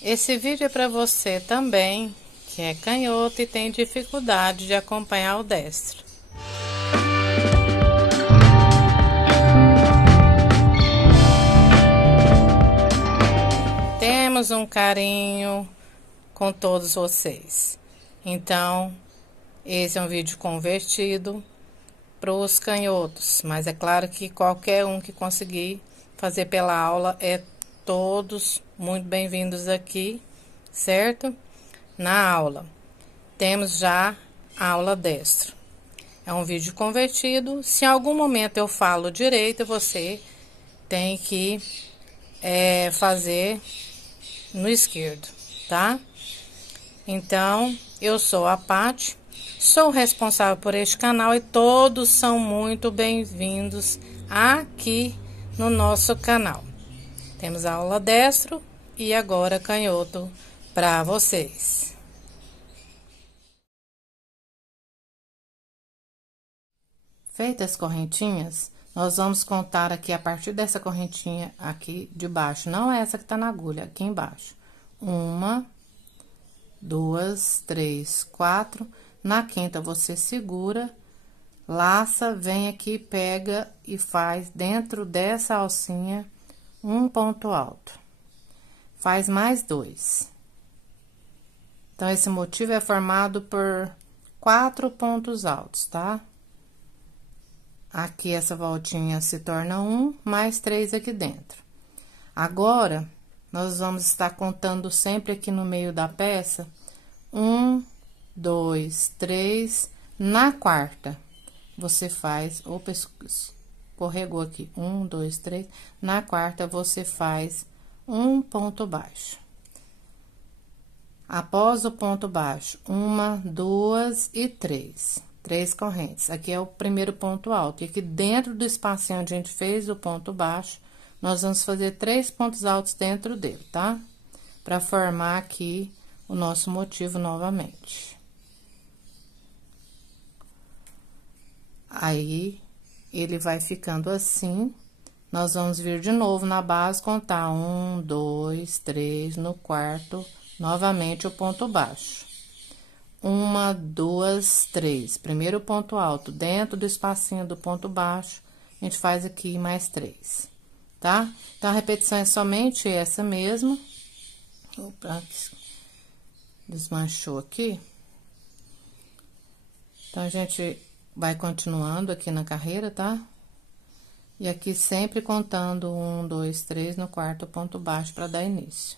Esse vídeo é para você também, que é canhoto e tem dificuldade de acompanhar o destro. Temos um carinho com todos vocês. Então, esse é um vídeo convertido para os canhotos, mas é claro que qualquer um que conseguir fazer pela aula é todos muito bem-vindos aqui, certo? Na aula. Temos já a aula destro. É um vídeo convertido. Se em algum momento eu falo direito, você tem que fazer no esquerdo, tá? Então, eu sou a Paty, sou responsável por este canal e todos são muito bem-vindos aqui no nosso canal. Temos a aula destro e agora canhoto para vocês. Feitas as correntinhas, nós vamos contar aqui a partir dessa correntinha aqui de baixo, não é essa que tá na agulha, aqui embaixo. 1, 2, 3, 4. Na quinta, você segura, laça, vem aqui, pega e faz dentro dessa alcinha um ponto alto. Faz mais 2. Então, esse motivo é formado por 4 pontos altos, tá? Aqui, essa voltinha se torna 1, mais 3 aqui dentro. Agora, nós vamos estar contando sempre aqui no meio da peça, 1, 2, 3, na quarta, você faz, opa, escorregou aqui, 1, 2, 3, na quarta, você faz um ponto baixo. Após o ponto baixo, 1, 2 e 3. 3 correntes. Aqui é o primeiro ponto alto. E aqui dentro do espacinho onde a gente fez o ponto baixo, nós vamos fazer 3 pontos altos dentro dele, tá? Pra formar aqui o nosso motivo novamente. Aí, ele vai ficando assim. Nós vamos vir de novo na base, contar 1, 2, 3, no quarto, novamente o ponto baixo. 1, 2, 3. Primeiro ponto alto, dentro do espacinho do ponto baixo, a gente faz aqui mais 3, tá? Então, a repetição é somente essa mesmo. Opa, desmanchou aqui. Então, a gente vai continuando aqui na carreira, tá? E aqui sempre contando 1, 2, 3 no quarto ponto baixo para dar início.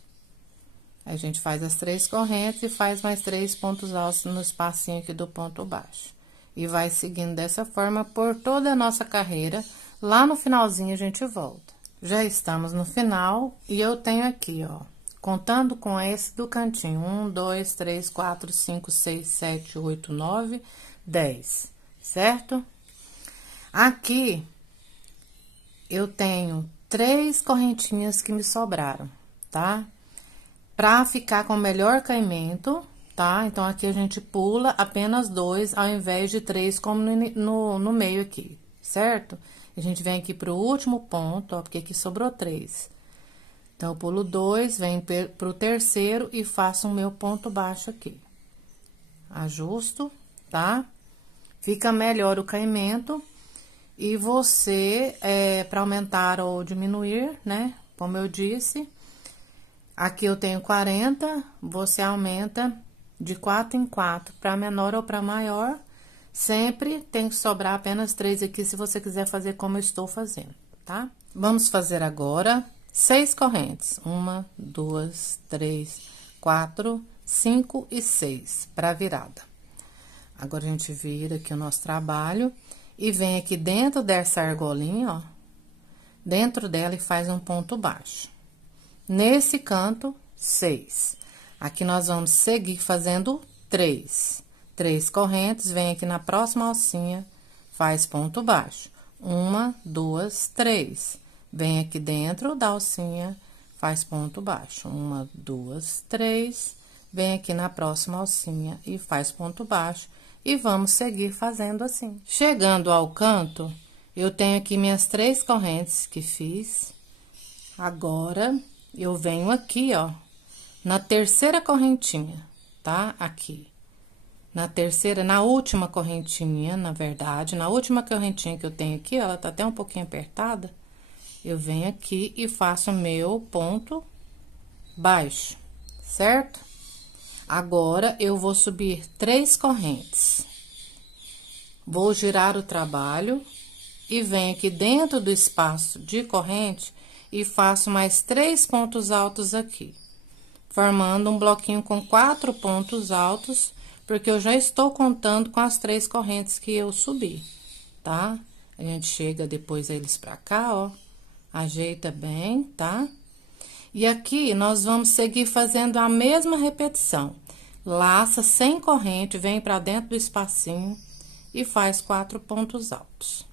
A gente faz as 3 correntes e faz mais 3 pontos altos no espacinho aqui do ponto baixo. E vai seguindo dessa forma por toda a nossa carreira. Lá no finalzinho a gente volta. Já estamos no final e eu tenho aqui, ó, contando com esse do cantinho, 1, 2, 3, 4, 5, 6, 7, 8, 9, 10, certo? Aqui, eu tenho 3 correntinhas que me sobraram, tá? Pra ficar com melhor caimento, tá? Então, aqui a gente pula apenas 2, ao invés de 3, como no meio aqui, certo? A gente vem aqui pro último ponto, ó, porque aqui sobrou 3. Então, eu pulo 2, venho pro terceiro e faço o meu ponto baixo aqui. Ajusto, tá? Fica melhor o caimento. E você, pra aumentar ou diminuir, né? Como eu disse... Aqui eu tenho 40, você aumenta de 4 em 4, para menor ou para maior. Sempre tem que sobrar apenas 3 aqui, se você quiser fazer como eu estou fazendo, tá? Vamos fazer agora 6 correntes. 1, 2, 3, 4, 5 e 6, para virada. Agora, a gente vira aqui o nosso trabalho e vem aqui dentro dessa argolinha, ó. Dentro dela e faz um ponto baixo. Nesse canto, 6. Aqui, nós vamos seguir fazendo 3. 3 correntes, vem aqui na próxima alcinha, faz ponto baixo. 1, 2, 3. Vem aqui dentro da alcinha, faz ponto baixo. 1, 2, 3. Vem aqui na próxima alcinha e faz ponto baixo. E vamos seguir fazendo assim. Chegando ao canto, eu tenho aqui minhas 3 correntes que fiz. Agora... eu venho aqui, ó, na terceira correntinha, tá? Aqui. Na terceira, na última correntinha, na verdade, na última correntinha que eu tenho aqui, ela tá até um pouquinho apertada. Eu venho aqui e faço meu ponto baixo, certo? Agora, eu vou subir 3 correntes. Vou girar o trabalho e venho aqui dentro do espaço de corrente e faço mais 3 pontos altos aqui, formando um bloquinho com 4 pontos altos, porque eu já estou contando com as 3 correntes que eu subi, tá? A gente chega depois eles pra cá, ó, ajeita bem, tá? E aqui, nós vamos seguir fazendo a mesma repetição. Laça sem corrente, vem pra dentro do espacinho e faz 4 pontos altos,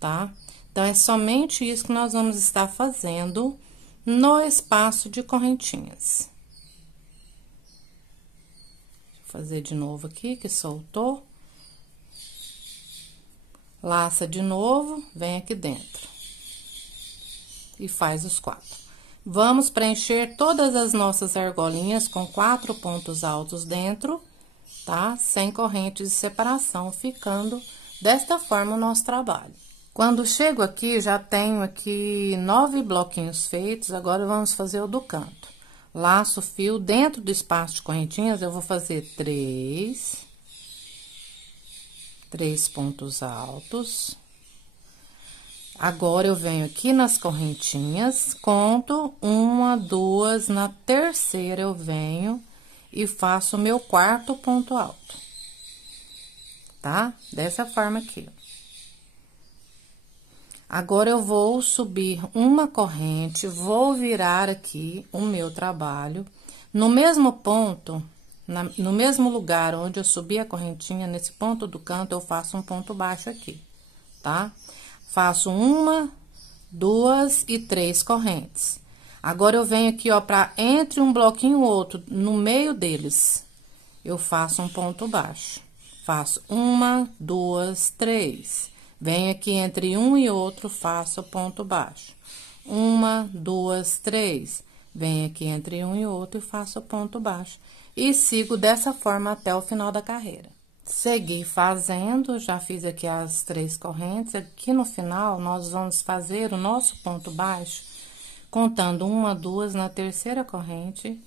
tá? Então, é somente isso que nós vamos estar fazendo no espaço de correntinhas. Vou fazer de novo aqui, que soltou. Laça de novo, vem aqui dentro. E faz os 4. Vamos preencher todas as nossas argolinhas com 4 pontos altos dentro, tá? Sem correntes de separação, ficando desta forma o nosso trabalho. Quando chego aqui, já tenho aqui 9 bloquinhos feitos, agora vamos fazer o do canto. Laço o fio dentro do espaço de correntinhas, eu vou fazer 3 pontos altos. Agora, eu venho aqui nas correntinhas, conto 1, 2, na terceira eu venho e faço o meu 4º ponto alto, tá? Dessa forma aqui. Agora, eu vou subir uma corrente, vou virar aqui o meu trabalho. No mesmo ponto, no mesmo lugar onde eu subi a correntinha, nesse ponto do canto, eu faço um ponto baixo aqui, tá? Faço 1, 2 e 3 correntes. Agora, eu venho aqui, ó, pra entre um bloquinho e outro, no meio deles, eu faço um ponto baixo. Faço 1, 2, 3. Venho aqui entre um e outro, faço ponto baixo. 1, 2, 3. Venho aqui entre um e outro e faço ponto baixo. E sigo dessa forma até o final da carreira. Segui fazendo, já fiz aqui as 3 correntes. Aqui no final, nós vamos fazer o nosso ponto baixo, contando 1, 2, na terceira corrente,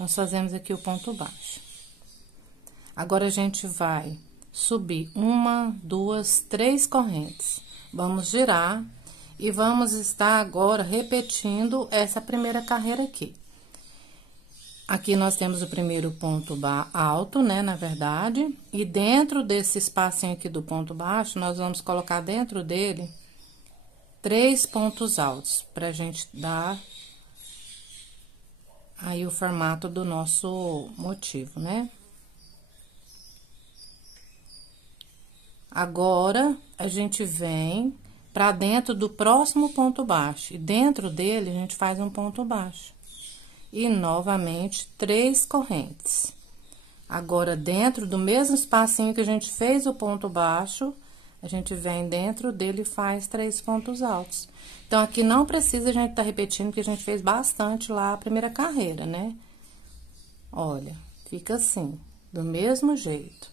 nós fazemos aqui o ponto baixo. Agora, a gente vai subir 1, 2, 3 correntes. Vamos girar e vamos estar agora repetindo essa primeira carreira aqui. Aqui nós temos o primeiro ponto alto, né, na verdade, e dentro desse espacinho aqui do ponto baixo, nós vamos colocar dentro dele 3 pontos altos, pra gente dar aí o formato do nosso motivo, né? Agora, a gente vem pra dentro do próximo ponto baixo, e dentro dele a gente faz um ponto baixo. E, novamente, 3 correntes. Agora, dentro do mesmo espacinho que a gente fez o ponto baixo, a gente vem dentro dele e faz 3 pontos altos. Então, aqui não precisa a gente tá repetindo, porque a gente fez bastante lá a primeira carreira, né? Olha, fica assim, do mesmo jeito.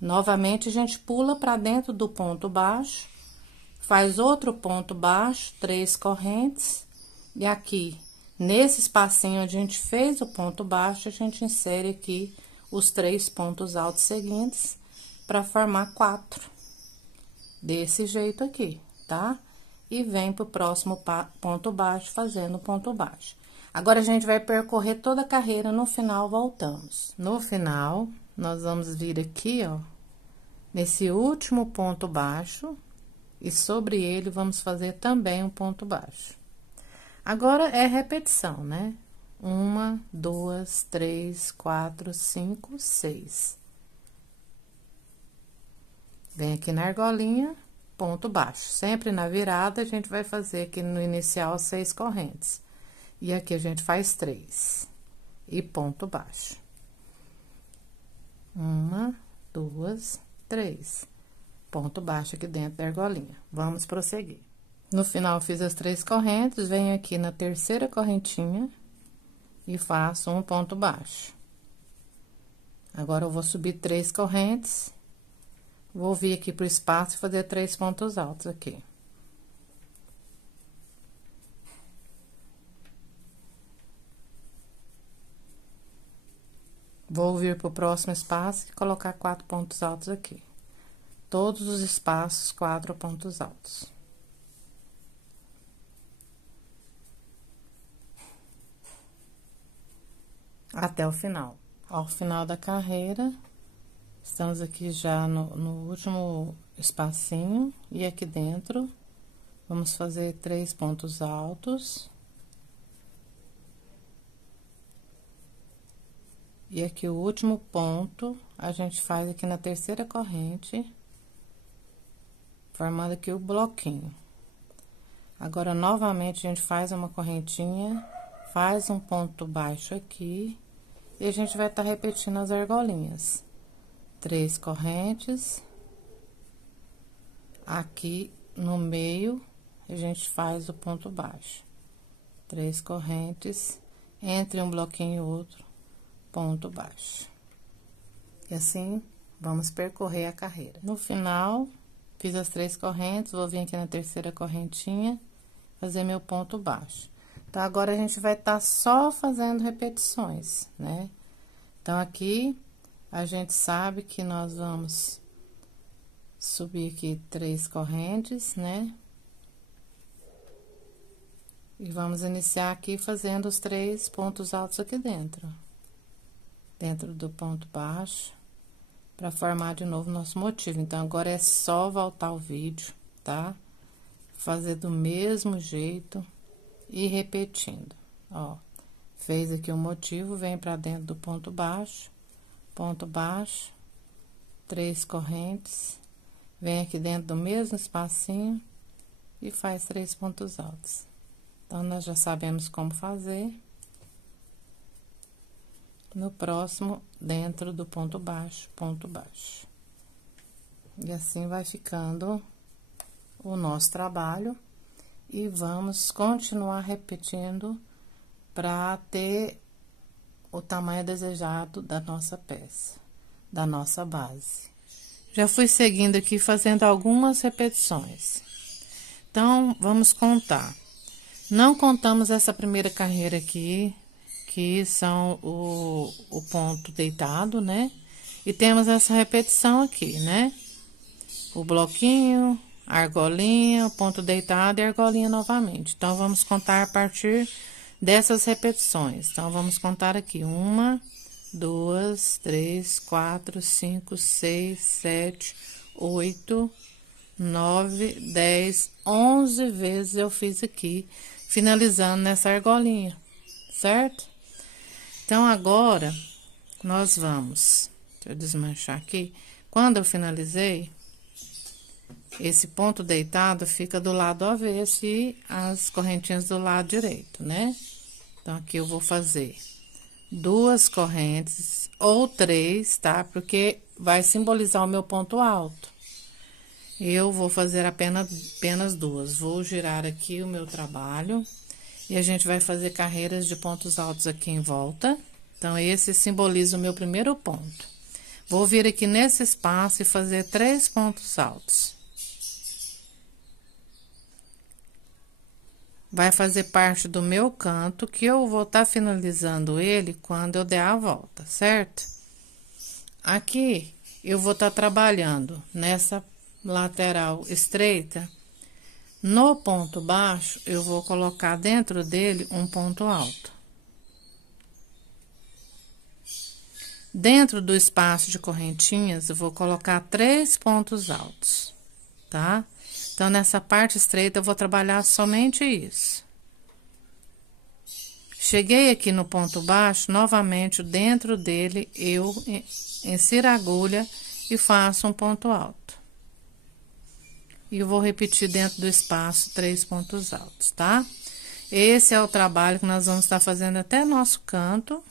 Novamente, a gente pula pra dentro do ponto baixo, faz outro ponto baixo, 3 correntes, e aqui, nesse espacinho onde a gente fez o ponto baixo, a gente insere aqui os 3 pontos altos seguintes para formar 4. Desse jeito aqui, tá? E vem pro próximo ponto baixo, fazendo ponto baixo. Agora, a gente vai percorrer toda a carreira, no final, voltamos. No final, nós vamos vir aqui, ó, nesse último ponto baixo, e sobre ele vamos fazer também um ponto baixo. Agora, é repetição, né? 1, 2, 3, 4, 5, 6. Vem aqui na argolinha, ponto baixo. Sempre na virada, a gente vai fazer aqui no inicial 6 correntes. E aqui a gente faz 3. E ponto baixo. 1, 2, 3. Ponto baixo aqui dentro da argolinha. Vamos prosseguir. No final, fiz as 3 correntes, venho aqui na terceira correntinha e faço um ponto baixo. Agora, eu vou subir 3 correntes, vou vir aqui pro espaço e fazer 3 pontos altos aqui. Vou vir pro próximo espaço e colocar 4 pontos altos aqui. Todos os espaços, 4 pontos altos. Até o final. Ao final da carreira, estamos aqui já no último espacinho, e aqui dentro, vamos fazer 3 pontos altos. E aqui o último ponto, a gente faz aqui na terceira corrente, formando aqui o bloquinho. Agora, novamente, a gente faz uma correntinha, faz um ponto baixo aqui, e a gente vai estar repetindo as argolinhas. 3 correntes. Aqui no meio, a gente faz o ponto baixo. 3 correntes, entre um bloquinho e outro, ponto baixo. E assim, vamos percorrer a carreira. No final, fiz as 3 correntes, vou vir aqui na terceira correntinha, fazer meu ponto baixo. Então, agora, a gente vai estar só fazendo repetições, né? Então, aqui, a gente sabe que nós vamos subir aqui 3 correntes, né? E vamos iniciar aqui fazendo os 3 pontos altos aqui dentro. Dentro do ponto baixo, para formar de novo nosso motivo. Então, agora é só voltar o vídeo, tá? Fazer do mesmo jeito e repetindo, ó. Fez aqui o motivo, vem pra dentro do ponto baixo, 3 correntes, vem aqui dentro do mesmo espacinho e faz 3 pontos altos. Então, nós já sabemos como fazer. No próximo, dentro do ponto baixo, ponto baixo. E assim vai ficando o nosso trabalho. E vamos continuar repetindo para ter o tamanho desejado da nossa peça, da nossa base. Já fui seguindo aqui, fazendo algumas repetições. Então, vamos contar. Não contamos essa primeira carreira aqui, que são o ponto deitado, né? E temos essa repetição aqui, né? O bloquinho, a argolinha, o ponto deitado e a argolinha novamente. Então, vamos contar a partir dessas repetições. Então, vamos contar aqui: 1, 2, 3, 4, 5, 6, 7, 8, 9, 10, 11 vezes eu fiz aqui, finalizando nessa argolinha, certo? Então, agora, nós vamos... Deixa eu desmanchar aqui. Quando eu finalizei, esse ponto deitado fica do lado avesso e as correntinhas do lado direito, né? Então, aqui eu vou fazer 2 correntes ou 3, tá? Porque vai simbolizar o meu ponto alto. Eu vou fazer apenas 2. Vou girar aqui o meu trabalho e a gente vai fazer carreiras de pontos altos aqui em volta. Então, esse simboliza o meu primeiro ponto. Vou vir aqui nesse espaço e fazer 3 pontos altos. Vai fazer parte do meu canto, que eu vou estar finalizando ele quando eu der a volta, certo? Aqui, eu vou estar trabalhando nessa lateral estreita. No ponto baixo, eu vou colocar dentro dele um ponto alto. Dentro do espaço de correntinhas, eu vou colocar 3 pontos altos, tá? Então, nessa parte estreita, eu vou trabalhar somente isso. Cheguei aqui no ponto baixo, novamente, dentro dele, eu insiro a agulha e faço um ponto alto. E eu vou repetir dentro do espaço 3 pontos altos, tá? Esse é o trabalho que nós vamos estar fazendo até nosso canto.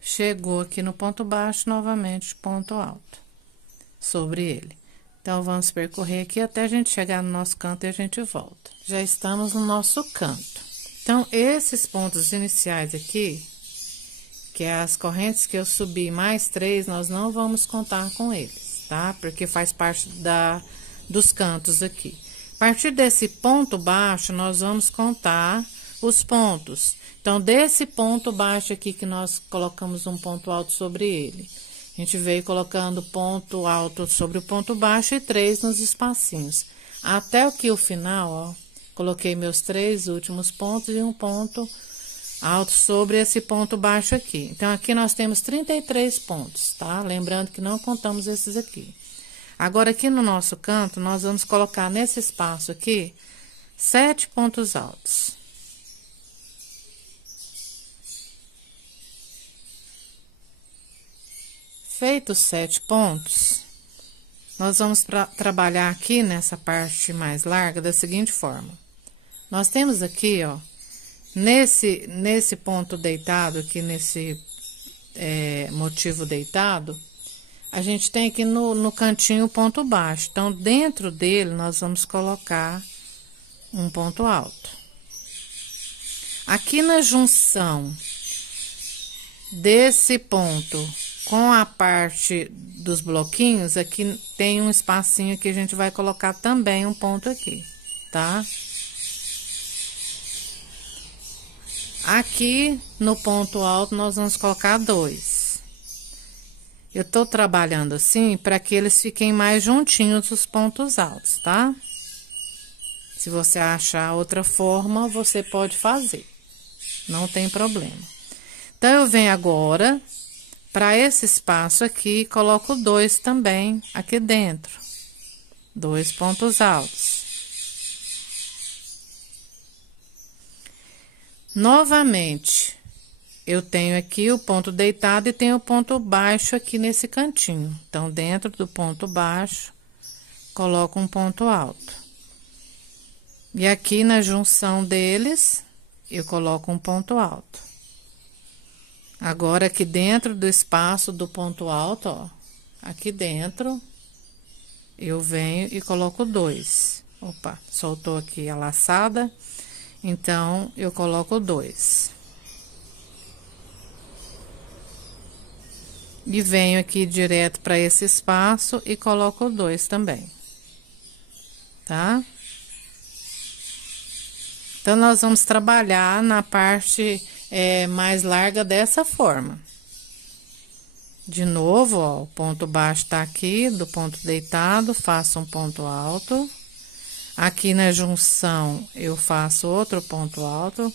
Chegou aqui no ponto baixo, novamente, ponto alto sobre ele. Então, vamos percorrer aqui até a gente chegar no nosso canto e a gente volta. Já estamos no nosso canto. Então, esses pontos iniciais aqui, que é as correntes que eu subi mais 3, nós não vamos contar com eles, tá? Porque faz parte dos cantos aqui. A partir desse ponto baixo, nós vamos contar os pontos. Então, desse ponto baixo aqui que nós colocamos um ponto alto sobre ele, a gente veio colocando ponto alto sobre o ponto baixo e 3 nos espacinhos. Até aqui o final, ó, coloquei meus 3 últimos pontos e um ponto alto sobre esse ponto baixo aqui. Então, aqui nós temos 33 pontos, tá? Lembrando que não contamos esses aqui. Agora, aqui no nosso canto, nós vamos colocar nesse espaço aqui 7 pontos altos. Feitos 7 pontos, nós vamos trabalhar aqui nessa parte mais larga da seguinte forma. Nós temos aqui, ó, nesse ponto deitado, aqui nesse motivo deitado, a gente tem aqui no cantinho ponto baixo. Então, dentro dele, nós vamos colocar um ponto alto. Aqui na junção desse ponto com a parte dos bloquinhos, aqui tem um espacinho que a gente vai colocar também um ponto aqui, tá? Aqui no ponto alto, nós vamos colocar 2. Eu tô trabalhando assim para que eles fiquem mais juntinhos dos pontos altos, tá? Se você achar outra forma, você pode fazer. Não tem problema. Então, eu venho agora para esse espaço aqui, coloco 2 também aqui dentro. 2 pontos altos. Novamente, eu tenho aqui o ponto deitado e tenho o ponto baixo aqui nesse cantinho. Então, dentro do ponto baixo, coloco um ponto alto. E aqui na junção deles, eu coloco um ponto alto. Agora, aqui dentro do espaço do ponto alto, ó, aqui dentro, eu venho e coloco 2. Opa, soltou aqui a laçada, então, eu coloco 2. E venho aqui direto para esse espaço e coloco 2 também, tá? Então, nós vamos trabalhar na parte mais larga dessa forma. De novo, ó, o ponto baixo tá aqui, do ponto deitado, faço um ponto alto. Aqui na junção, eu faço outro ponto alto.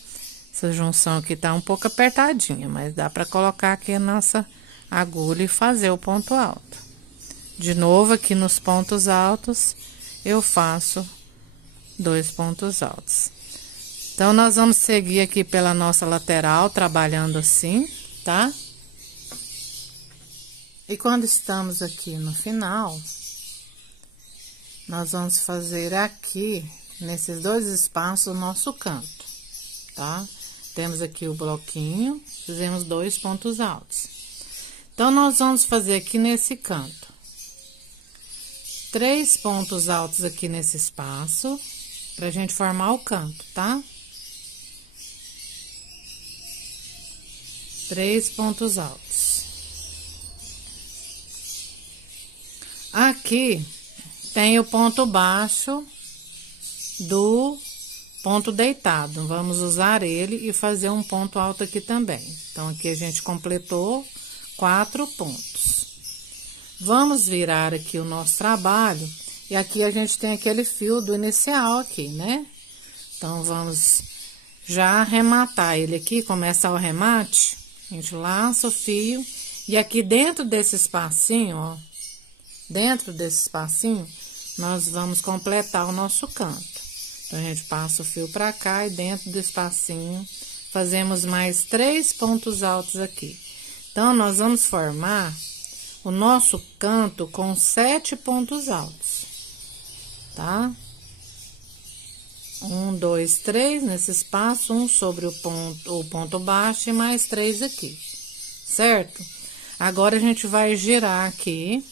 Essa junção aqui tá um pouco apertadinha, mas dá pra colocar aqui a nossa agulha e fazer o ponto alto. De novo, aqui nos pontos altos, eu faço 2 pontos altos. Então, nós vamos seguir aqui pela nossa lateral, trabalhando assim, tá? E quando estamos aqui no final, nós vamos fazer aqui, nesses 2 espaços, o nosso canto, tá? Temos aqui o bloquinho, fizemos 2 pontos altos. Então, nós vamos fazer aqui nesse canto 3 pontos altos aqui nesse espaço, pra gente formar o canto, tá? 3 pontos altos. Aqui tem o ponto baixo do ponto deitado. Vamos usar ele e fazer um ponto alto aqui também. Então, aqui a gente completou 4 pontos. Vamos virar aqui o nosso trabalho. E aqui a gente tem aquele fio do inicial aqui, né? Então, vamos já arrematar ele aqui, começar o remate. A gente laça o fio. E aqui dentro desse espacinho, ó. Dentro desse espacinho, nós vamos completar o nosso canto. Então, a gente passa o fio pra cá e dentro do espacinho, fazemos mais 3 pontos altos aqui. Então, nós vamos formar o nosso canto com 7 pontos altos, tá? 1, 2, 3 nesse espaço, um sobre o ponto baixo e mais 3 aqui, certo? Agora, a gente vai girar aqui.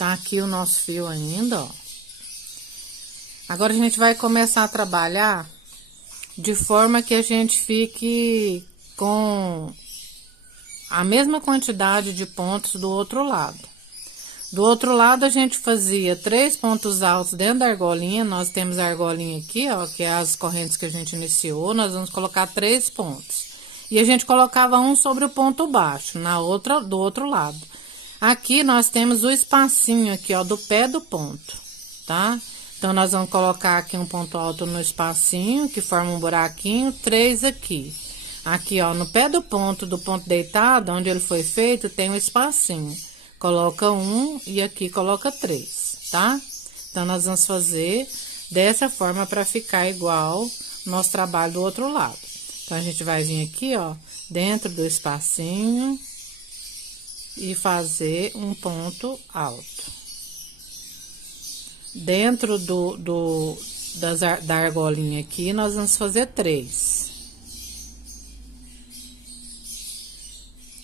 Tá aqui o nosso fio ainda, ó. Agora, a gente vai começar a trabalhar de forma que a gente fique com a mesma quantidade de pontos do outro lado. Do outro lado, a gente fazia 3 pontos altos dentro da argolinha. Nós temos a argolinha aqui, ó, que é as correntes que a gente iniciou. Nós vamos colocar 3 pontos. E a gente colocava um sobre o ponto baixo, do outro lado. Aqui, nós temos o espacinho aqui, ó, do pé do ponto, tá? Então, nós vamos colocar aqui um ponto alto no espacinho, que forma um buraquinho, 3 aqui. Aqui, ó, no pé do ponto deitado, onde ele foi feito, tem um espacinho. Coloca 1 e aqui coloca 3, tá? Então, nós vamos fazer dessa forma para ficar igual nosso trabalho do outro lado. Então, a gente vai vir aqui, ó, dentro do espacinho e fazer um ponto alto. Dentro da argolinha aqui, nós vamos fazer 3.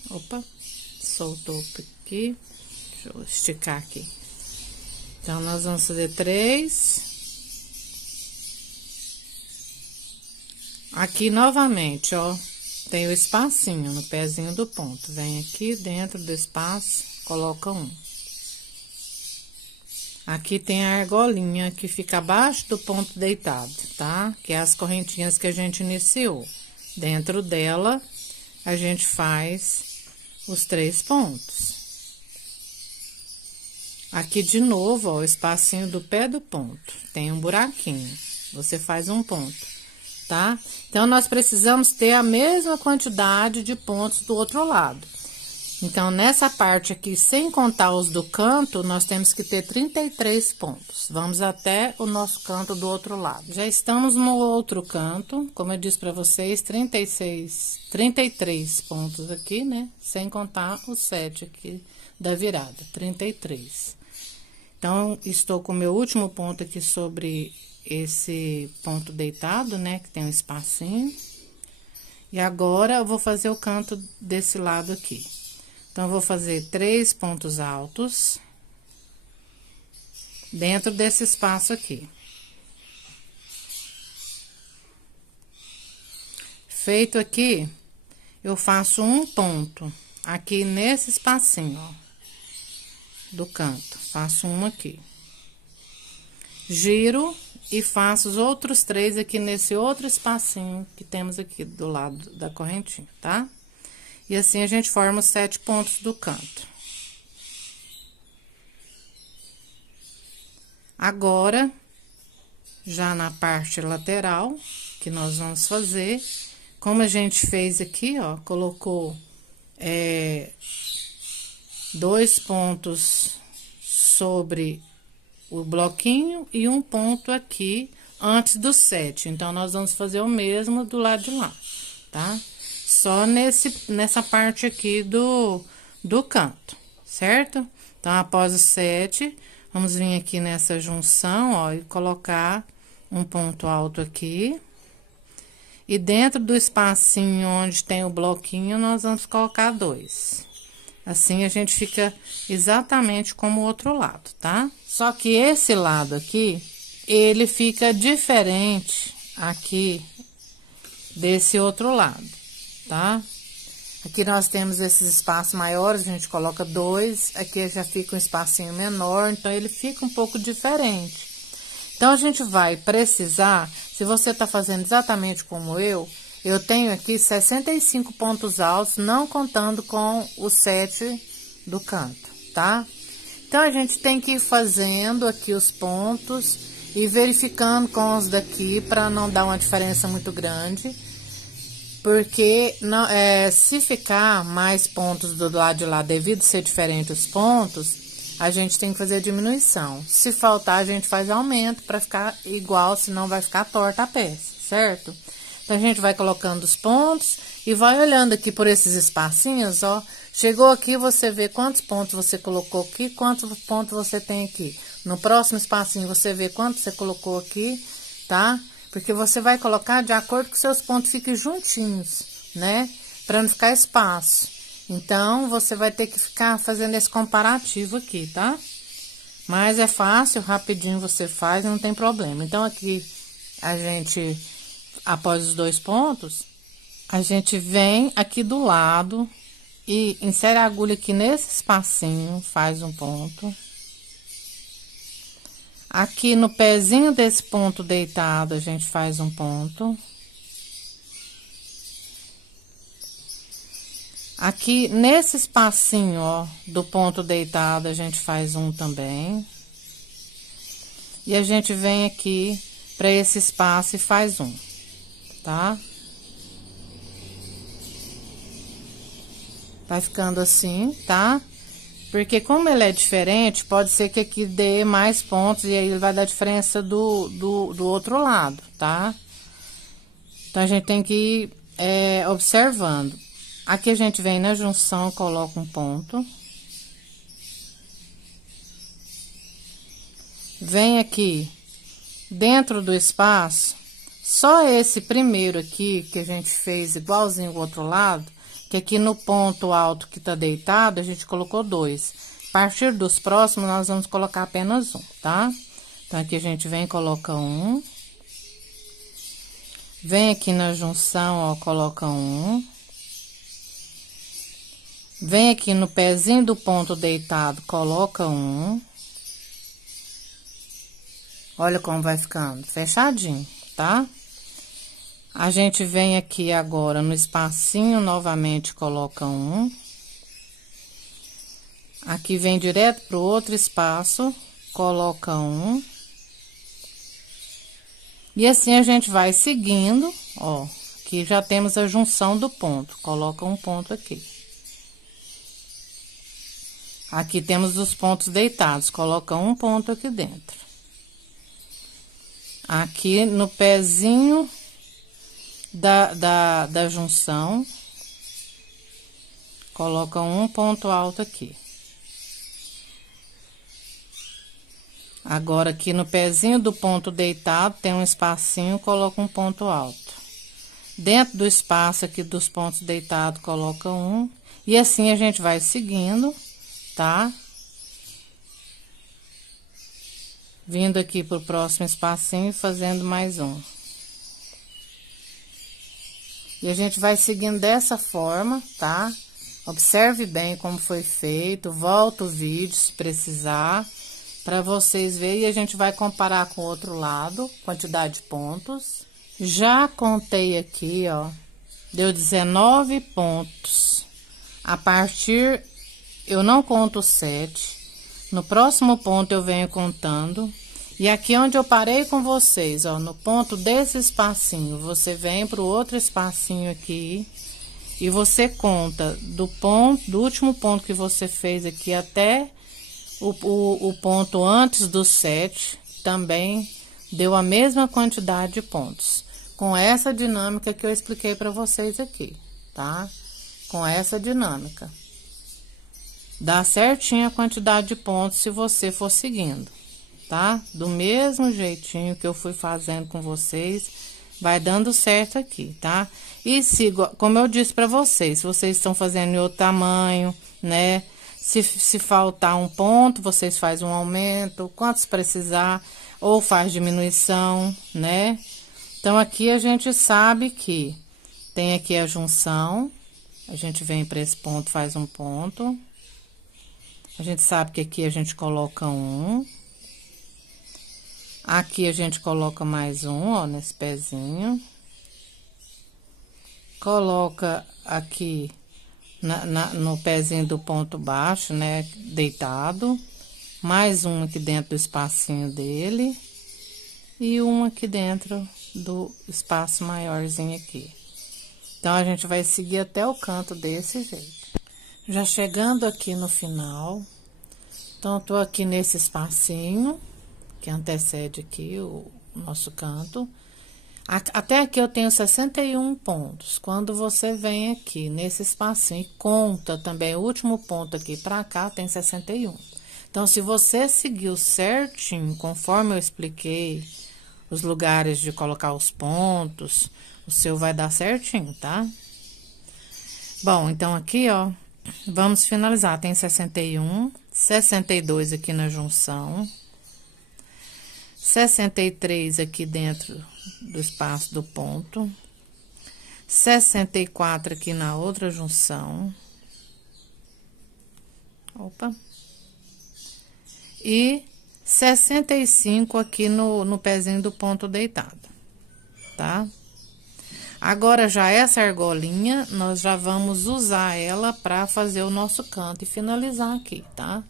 Opa, soltou aqui. Deixa eu esticar aqui. Então, nós vamos fazer 3. Aqui, novamente, ó, tem o espacinho no pezinho do ponto. Vem aqui dentro do espaço, coloca 1. Aqui tem a argolinha que fica abaixo do ponto deitado, tá? Que é as correntinhas que a gente iniciou. Dentro dela, a gente faz os 3 pontos. Aqui, de novo, ó, o espacinho do pé do ponto. Tem um buraquinho. Você faz um ponto, tá? Então, nós precisamos ter a mesma quantidade de pontos do outro lado. Então, nessa parte aqui, sem contar os do canto, nós temos que ter 33 pontos. Vamos até o nosso canto do outro lado. Já estamos no outro canto, como eu disse pra vocês, 33 pontos aqui, né? Sem contar os 7 aqui da virada, 33. Então, estou com o meu último ponto aqui sobre esse ponto deitado, né? Que tem um espacinho. E agora, eu vou fazer o canto desse lado aqui. Então, eu vou fazer 3 pontos altos dentro desse espaço aqui. Feito aqui, eu faço um ponto aqui nesse espacinho, ó, do canto. Faço um aqui. Giro e faço os outros 3 aqui nesse outro espacinho que temos aqui do lado da correntinha, tá? E assim, a gente forma os 7 pontos do canto. Agora, já na parte lateral, que nós vamos fazer, como a gente fez aqui, ó, colocou 2 pontos sobre o bloquinho e um ponto aqui antes do 7. Então, nós vamos fazer o mesmo do lado de lá, tá? Só nessa parte aqui do canto, certo? Então, após o 7, vamos vir aqui nessa junção, ó, e colocar um ponto alto aqui. E dentro do espacinho onde tem o bloquinho, nós vamos colocar 2. Assim, a gente fica exatamente como o outro lado, tá? Só que esse lado aqui, ele fica diferente aqui desse outro lado, tá? Aqui nós temos esses espaços maiores, a gente coloca 2, aqui já fica um espacinho menor, então ele fica um pouco diferente. Então, a gente vai precisar, se você tá fazendo exatamente como eu tenho aqui 65 pontos altos, não contando com os 7 do canto, tá? Então, a gente tem que ir fazendo aqui os pontos e verificando com os daqui para não dar uma diferença muito grande. Porque não, se ficar mais pontos do lado de lá, devido ser diferente os pontos, a gente tem que fazer a diminuição. Se faltar, a gente faz aumento para ficar igual, senão vai ficar torta a peça, certo? Então, a gente vai colocando os pontos e vai olhando aqui por esses espacinhos, ó. Chegou aqui, você vê quantos pontos você colocou aqui, quantos pontos você tem aqui. No próximo espacinho, você vê quanto você colocou aqui, tá? Porque você vai colocar de acordo com que seus pontos fiquem juntinhos, né? Para não ficar espaço. Então, você vai ter que ficar fazendo esse comparativo aqui, tá? Mas é fácil, rapidinho você faz, não tem problema. Então, aqui, a gente, após os 2 pontos, a gente vem aqui do lado e insere a agulha aqui nesse espacinho, faz um ponto. Aqui no pezinho desse ponto deitado, a gente faz um ponto. Aqui nesse espacinho, ó, do ponto deitado, a gente faz um também. E a gente vem aqui para esse espaço e faz um, tá? Vai ficando assim, tá? Porque como ele é diferente, pode ser que aqui dê mais pontos e aí ele vai dar diferença do outro lado, tá? Então, a gente tem que ir observando. Aqui a gente vem na junção, coloca um ponto. Vem aqui dentro do espaço, só esse primeiro aqui que a gente fez igualzinho o outro lado, que aqui no ponto alto que tá deitado, a gente colocou 2. A partir dos próximos, nós vamos colocar apenas um, tá? Então, aqui a gente vem e coloca um. Vem aqui na junção, ó, coloca um. Vem aqui no pezinho do ponto deitado, coloca um. Olha como vai ficando, fechadinho, tá? A gente vem aqui agora no espacinho, novamente coloca um. Aqui vem direto pro outro espaço, coloca um. E assim a gente vai seguindo, ó. Aqui já temos a junção do ponto, coloca um ponto aqui. Aqui temos os pontos deitados, coloca um ponto aqui dentro. Aqui no pezinho da junção, coloca um ponto alto aqui. Agora, aqui no pezinho do ponto deitado, tem um espacinho, coloca um ponto alto. Dentro do espaço aqui dos pontos deitados, coloca um. E assim a gente vai seguindo, tá? Vindo aqui pro próximo espacinho e fazendo mais um. E a gente vai seguindo dessa forma, tá? Observe bem como foi feito, volta o vídeo se precisar, para vocês verem, e a gente vai comparar com o outro lado, quantidade de pontos. Já contei aqui, ó, deu 19 pontos. A partir, eu não conto 7. No próximo ponto eu venho contando. E aqui onde eu parei com vocês, ó, no ponto desse espacinho, você vem pro outro espacinho aqui. E você conta do último ponto que você fez aqui até o ponto antes do 7, também deu a mesma quantidade de pontos. Com essa dinâmica que eu expliquei para vocês aqui, tá? Com essa dinâmica. Dá certinho a quantidade de pontos se você for seguindo, tá? Do mesmo jeitinho que eu fui fazendo com vocês, vai dando certo aqui, tá? E sigo, como eu disse para vocês, se vocês estão fazendo em outro tamanho, né? Se faltar um ponto, vocês fazem um aumento, quantos precisar, ou faz diminuição, né? Então, aqui a gente sabe que tem aqui a junção, a gente vem para esse ponto, faz um ponto. A gente sabe que aqui a gente coloca um. Aqui a gente coloca mais um, ó, nesse pezinho. Coloca aqui no pezinho do ponto baixo, né, deitado. Mais um aqui dentro do espacinho dele. E um aqui dentro do espaço maiorzinho aqui. Então, a gente vai seguir até o canto desse jeito. Já chegando aqui no final, então, tô aqui nesse espacinho, que antecede aqui o nosso canto. Até aqui eu tenho 61 pontos. Quando você vem aqui nesse espacinho e conta também o último ponto aqui pra cá, tem 61. Então, se você seguiu certinho, conforme eu expliquei, os lugares de colocar os pontos, o seu vai dar certinho, tá? Bom, então aqui, ó, vamos finalizar. Tem 61, 62 aqui na junção, 63 aqui dentro do espaço do ponto, 64 aqui na outra junção, opa, e 65 aqui no pezinho do ponto deitado, tá? Agora, já essa argolinha, nós já vamos usar ela pra fazer o nosso canto e finalizar aqui, tá?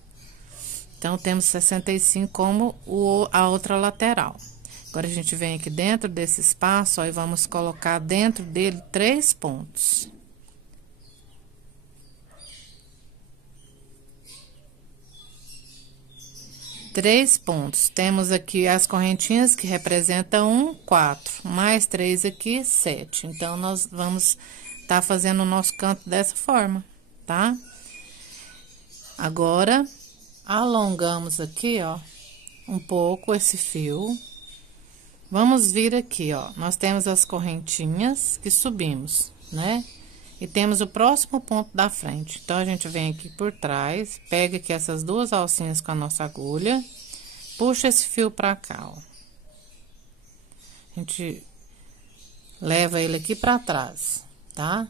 Então, temos 65 como a outra lateral. Agora, a gente vem aqui dentro desse espaço, ó, e vamos colocar dentro dele 3 pontos. Três pontos. Temos aqui as correntinhas que representam 1, 4, mais 3 aqui, 7. Então, nós vamos tá fazendo o nosso canto dessa forma, tá? Agora, alongamos aqui, ó, um pouco esse fio. Vamos vir aqui, ó, nós temos as correntinhas que subimos, né? E temos o próximo ponto da frente. Então, a gente vem aqui por trás, pega aqui essas duas alcinhas com a nossa agulha, puxa esse fio pra cá, ó. A gente leva ele aqui pra trás, tá?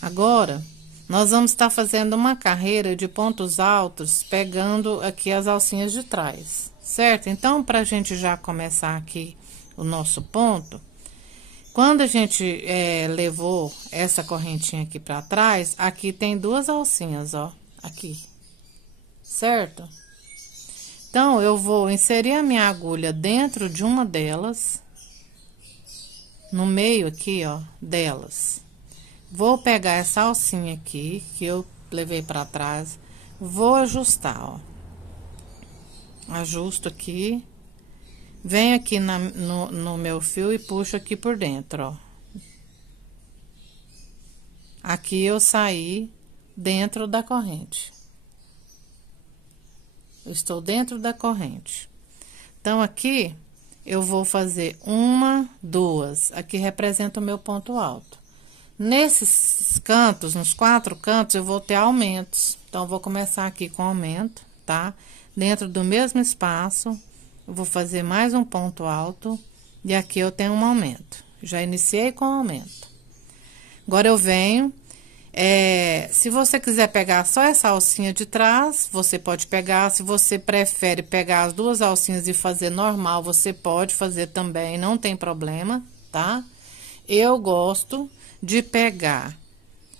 Agora, nós vamos estar fazendo uma carreira de pontos altos, pegando aqui as alcinhas de trás, certo? Então, pra gente já começar aqui o nosso ponto, quando a gente levou essa correntinha aqui pra trás, aqui tem duas alcinhas, ó, aqui, certo? Então, eu vou inserir a minha agulha dentro de uma delas, no meio aqui, ó, delas. Vou pegar essa alcinha aqui, que eu levei pra trás, vou ajustar, ó. Ajusto aqui. Venho aqui no meu fio e puxo aqui por dentro, ó. Aqui eu saí dentro da corrente. Eu estou dentro da corrente. Então, aqui, eu vou fazer 1, 2. Aqui representa o meu ponto alto. Nesses cantos, nos 4 cantos, eu vou ter aumentos. Então, eu vou começar aqui com aumento, tá? Dentro do mesmo espaço, eu vou fazer mais um ponto alto, e aqui eu tenho um aumento. Já iniciei com aumento. Agora, eu venho, se você quiser pegar só essa alcinha de trás, você pode pegar. Se você prefere pegar as duas alcinhas e fazer normal, você pode fazer também, não tem problema, tá? Eu gosto de pegar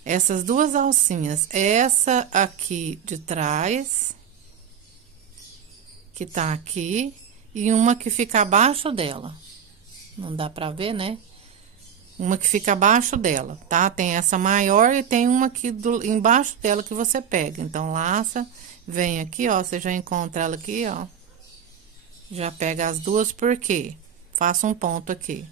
essas duas alcinhas, essa aqui de trás, que tá aqui, e uma que fica abaixo dela. Não dá pra ver, né? Uma que fica abaixo dela, tá? Tem essa maior e tem uma aqui embaixo dela que você pega. Então, laça, vem aqui, ó, você já encontra ela aqui, ó. Já pega as duas, por quê? Faço um ponto aqui.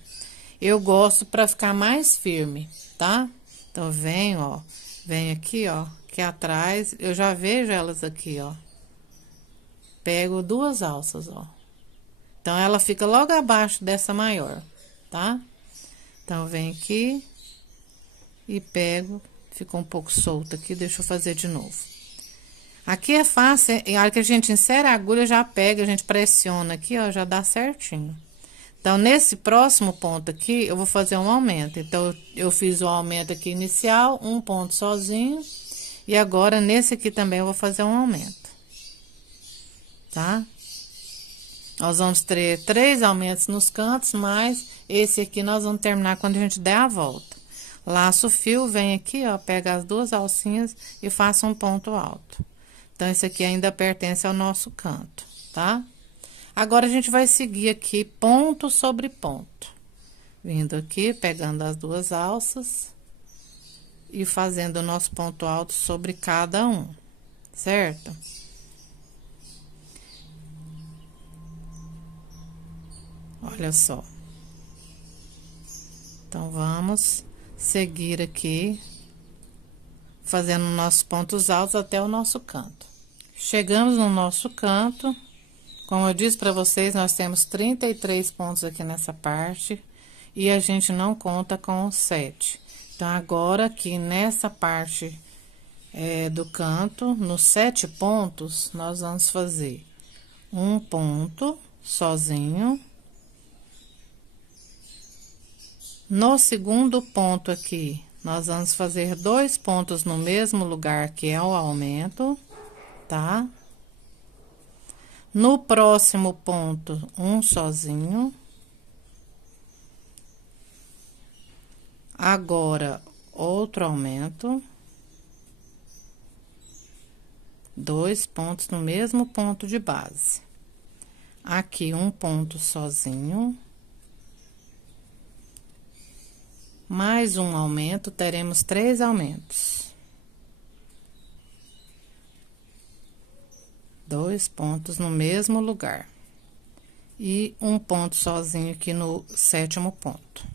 Eu gosto pra ficar mais firme, tá? Então, venho, ó, venho aqui, ó, aqui atrás, eu já vejo elas aqui, ó. Pego duas alças, ó. Então, ela fica logo abaixo dessa maior, tá? Então, venho aqui e pego, ficou um pouco solta aqui, deixa eu fazer de novo. Aqui é fácil, a hora que a gente insere a agulha, já pega, a gente pressiona aqui, ó, já dá certinho. Então, nesse próximo ponto aqui, eu vou fazer um aumento. Então, eu fiz o aumento aqui inicial, um ponto sozinho, e agora, nesse aqui também, eu vou fazer um aumento. Tá? Nós vamos ter 3 aumentos nos cantos, mas esse aqui nós vamos terminar quando a gente der a volta. Laço o fio, vem aqui, ó, pega as duas alcinhas e faça um ponto alto. Então, esse aqui ainda pertence ao nosso canto, tá? Agora, a gente vai seguir aqui ponto sobre ponto. Vindo aqui, pegando as duas alças e fazendo o nosso ponto alto sobre cada um, certo? Olha só. Então, vamos seguir aqui, fazendo nossos pontos altos até o nosso canto. Chegamos no nosso canto, como eu disse pra vocês, nós temos 33 pontos aqui nessa parte, e a gente não conta com os 7. Então, agora, aqui nessa parte do canto, nos 7 pontos, nós vamos fazer um ponto sozinho. No segundo ponto aqui, nós vamos fazer 2 pontos no mesmo lugar, que é o aumento, tá? No próximo ponto, um sozinho. Agora, outro aumento. 2 pontos no mesmo ponto de base. Aqui, um ponto sozinho. Mais um aumento, teremos 3 aumentos. 2 pontos no mesmo lugar. E um ponto sozinho aqui no 7º ponto.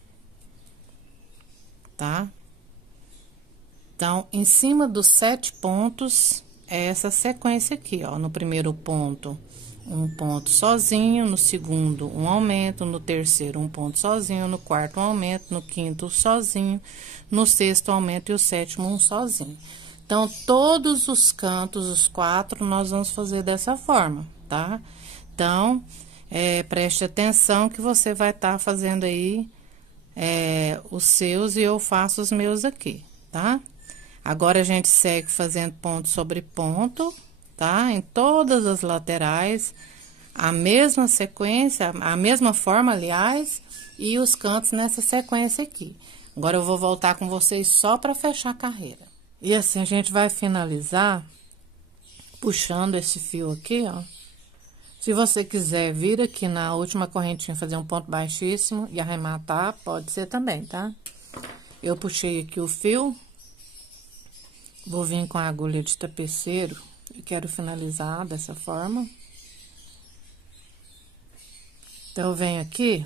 Tá? Então, em cima dos 7 pontos, é essa sequência aqui, ó. No primeiro ponto, um ponto sozinho, no segundo, um aumento, no terceiro, um ponto sozinho, no quarto, um aumento, no quinto, sozinho, no sexto, aumento e o 7º, um sozinho. Então, todos os cantos, os 4, nós vamos fazer dessa forma, tá? Então, preste atenção que você vai estar fazendo aí os seus e eu faço os meus aqui, tá? Agora, a gente segue fazendo ponto sobre ponto, tá? Em todas as laterais, a mesma sequência, a mesma forma, aliás, e os cantos nessa sequência aqui. Agora, eu vou voltar com vocês só para fechar a carreira. E assim, a gente vai finalizar puxando esse fio aqui, ó. Se você quiser vir aqui na última correntinha, fazer um ponto baixíssimo e arrematar, pode ser também, tá? Eu puxei aqui o fio, vou vir com a agulha de tapeceiro e quero finalizar dessa forma. Então, eu venho aqui,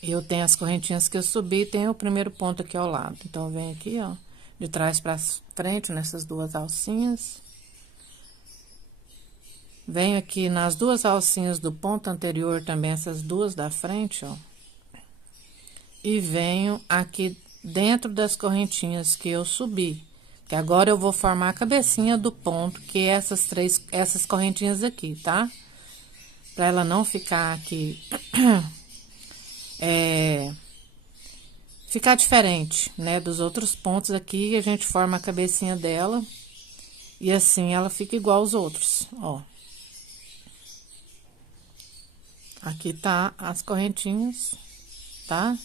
e eu tenho as correntinhas que eu subi, tem o primeiro ponto aqui ao lado. Então, eu venho aqui, ó, de trás pra frente, nessas 2 alcinhas. Venho aqui nas 2 alcinhas do ponto anterior, também essas 2 da frente, ó. E venho aqui dentro das correntinhas que eu subi. Que agora eu vou formar a cabecinha do ponto, que é essas correntinhas aqui, tá? Pra ela não ficar aqui... ficar diferente, né, dos outros pontos aqui, a gente forma a cabecinha dela, e assim ela fica igual aos outros, ó. Aqui tá as correntinhas, tá?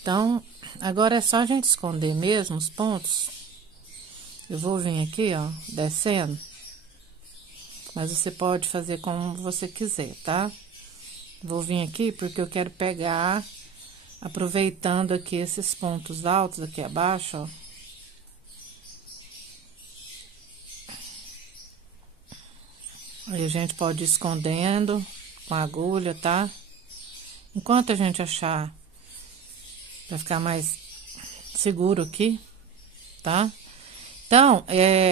Então, agora é só a gente esconder mesmo os pontos. Eu vou vir aqui, ó, descendo, mas você pode fazer como você quiser, tá? Vou vir aqui porque eu quero pegar, aproveitando aqui esses pontos altos aqui abaixo, ó. Aí a gente pode ir escondendo com a agulha, tá? Enquanto a gente achar, pra ficar mais seguro aqui, tá? Então,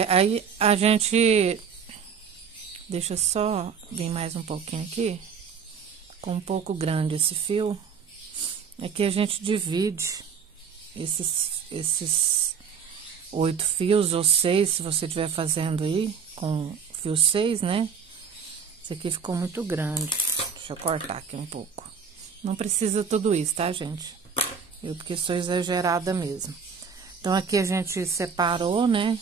aí a gente... Deixa só vir mais um pouquinho aqui. Com um pouco grande esse fio. Aqui a gente divide esses 8 fios ou 6, se você estiver fazendo aí, com fio 6, né? Esse aqui ficou muito grande. Deixa eu cortar aqui um pouco. Não precisa tudo isso, tá, gente? Eu porque sou exagerada mesmo. Então, aqui a gente separou, né?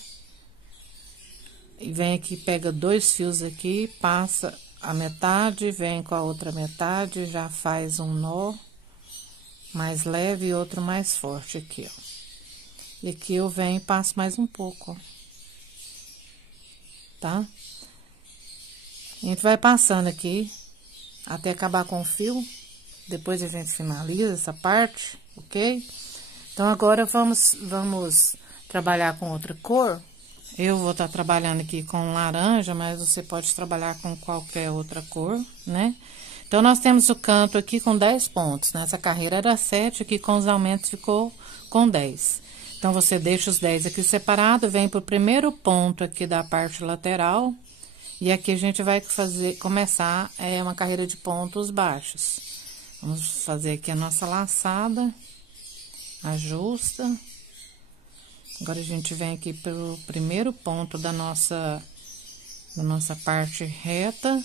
E vem aqui, pega 2 fios aqui, passa a metade, vem com a outra metade, já faz um nó mais leve e outro mais forte aqui, ó. E aqui eu venho e passo mais um pouco, ó. Tá? A gente vai passando aqui até acabar com o fio. Depois a gente finaliza essa parte, ok? Então, agora vamos trabalhar com outra cor. Eu vou estar trabalhando aqui com laranja, mas você pode trabalhar com qualquer outra cor, né? Então, nós temos o canto aqui com 10 pontos. Nessa carreira era 7, aqui com os aumentos ficou com 10. Então, você deixa os 10 aqui separado, vem pro primeiro ponto aqui da parte lateral. E aqui a gente vai começar uma carreira de pontos baixos. Vamos fazer aqui a nossa laçada. Ajusta. Agora, a gente vem aqui pro primeiro ponto da nossa parte reta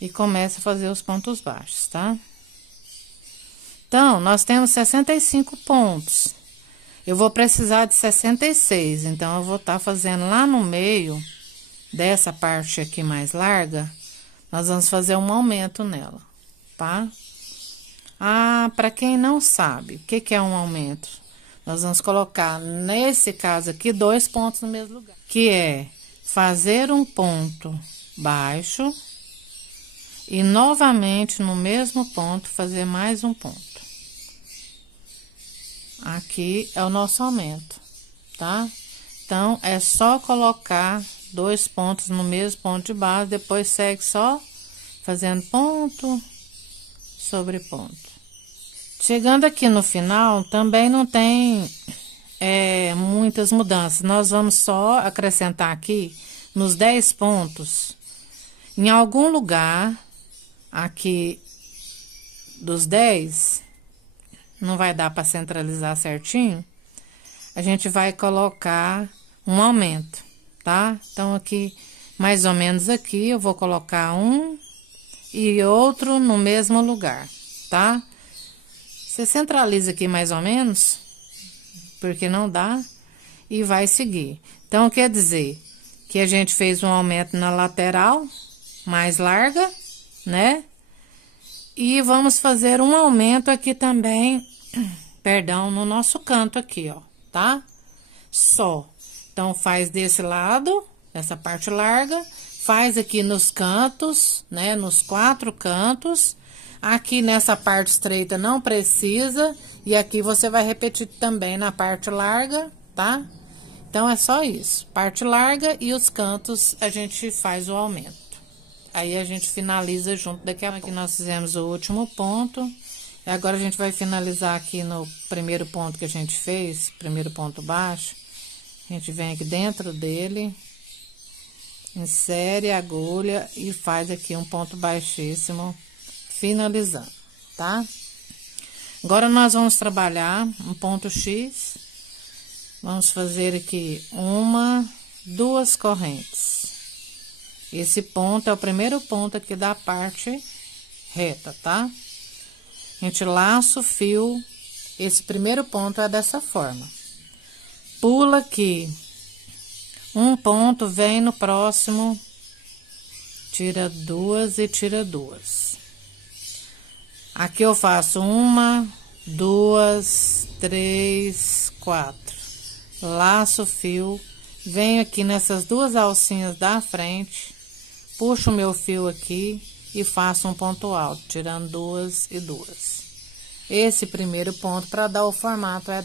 e começa a fazer os pontos baixos, tá? Então, nós temos 65 pontos. Eu vou precisar de 66, então, eu vou estar fazendo lá no meio dessa parte aqui mais larga, nós vamos fazer um aumento nela, tá? Ah, para quem não sabe, o que é um aumento? Nós vamos colocar, nesse caso aqui, 2 pontos no mesmo lugar, que é fazer um ponto baixo e novamente no mesmo ponto fazer mais um ponto. Aqui é o nosso aumento, tá? Então, é só colocar 2 pontos no mesmo ponto de base, depois segue só fazendo ponto sobre ponto. Chegando aqui no final, também não tem muitas mudanças. Nós vamos só acrescentar aqui, nos 10 pontos, em algum lugar, aqui dos 10, não vai dar para centralizar certinho, a gente vai colocar um aumento, tá? Então, aqui, mais ou menos aqui, eu vou colocar um e outro no mesmo lugar, tá? Você centraliza aqui mais ou menos, porque não dá, e vai seguir. Então, quer dizer que a gente fez um aumento na lateral, mais larga, né? E vamos fazer um aumento aqui também, perdão, no nosso canto aqui, ó, tá? Só. Então, faz desse lado, essa parte larga, faz aqui nos cantos, né? Nos 4 cantos. Aqui nessa parte estreita não precisa, e aqui você vai repetir também na parte larga, tá? Então, é só isso. Parte larga e os cantos a gente faz o aumento. Aí, a gente finaliza junto daqui a pouco. Aqui nós fizemos o último ponto. E agora, a gente vai finalizar aqui no primeiro ponto que a gente fez, primeiro ponto baixo. A gente vem aqui dentro dele, insere a agulha e faz aqui um ponto baixíssimo, finalizando, tá? Agora, nós vamos trabalhar um ponto X. Vamos fazer aqui 1, 2 correntes. Esse ponto é o primeiro ponto aqui da parte reta, tá? A gente laça o fio, esse primeiro ponto é dessa forma. Pula aqui, um ponto, vem no próximo, tira 2 e tira 2. Aqui eu faço 1, 2, 3, 4. Laço o fio, venho aqui nessas 2 alcinhas da frente, puxo o meu fio aqui e faço um ponto alto, tirando 2 e 2. Esse primeiro ponto, para dar o formato, é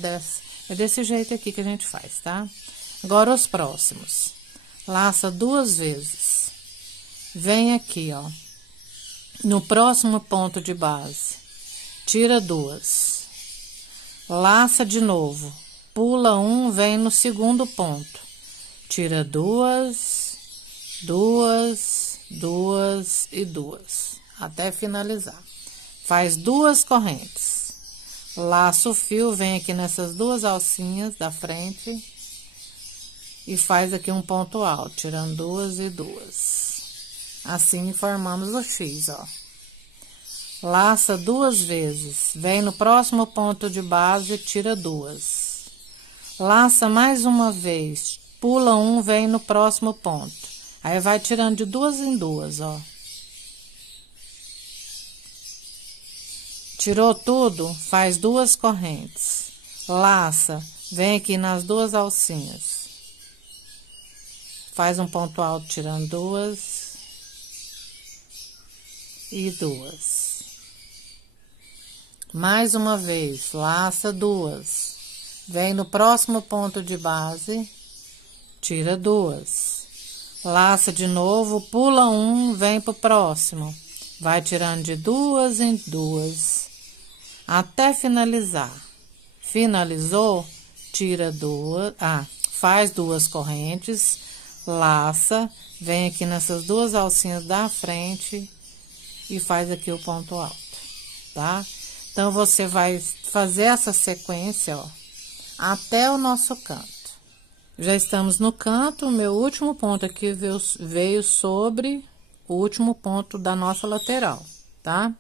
desse jeito aqui que a gente faz, tá? Agora, os próximos. Laça 2 vezes. Vem aqui, ó. No próximo ponto de base, tira 2. Laça de novo. Pula 1, vem no segundo ponto. Tira 2, 2, 2 e 2. Até finalizar. Faz 2 correntes. Laça o fio, vem aqui nessas 2 alcinhas da frente e faz aqui um ponto alto, tirando 2 e 2. Assim, formamos o X, ó. Laça 2 vezes, vem no próximo ponto de base, tira 2. Laça mais uma vez, pula 1, vem no próximo ponto. Aí, vai tirando de 2 em 2, ó. Tirou tudo, faz 2 correntes. Laça, vem aqui nas 2 alcinhas. Faz um ponto alto, tirando 2 e 2. Mais uma vez, laça 2. Vem no próximo ponto de base, tira 2. Laça de novo, pula 1, vem pro próximo. Vai tirando de 2 em 2, até finalizar. Finalizou, tira 2, faz 2 correntes, laça, vem aqui nessas 2 alcinhas da frente e faz aqui o ponto alto, tá? Então, você vai fazer essa sequência, ó, até o nosso canto. Já estamos no canto, o meu último ponto aqui veio sobre o último ponto da nossa lateral, tá?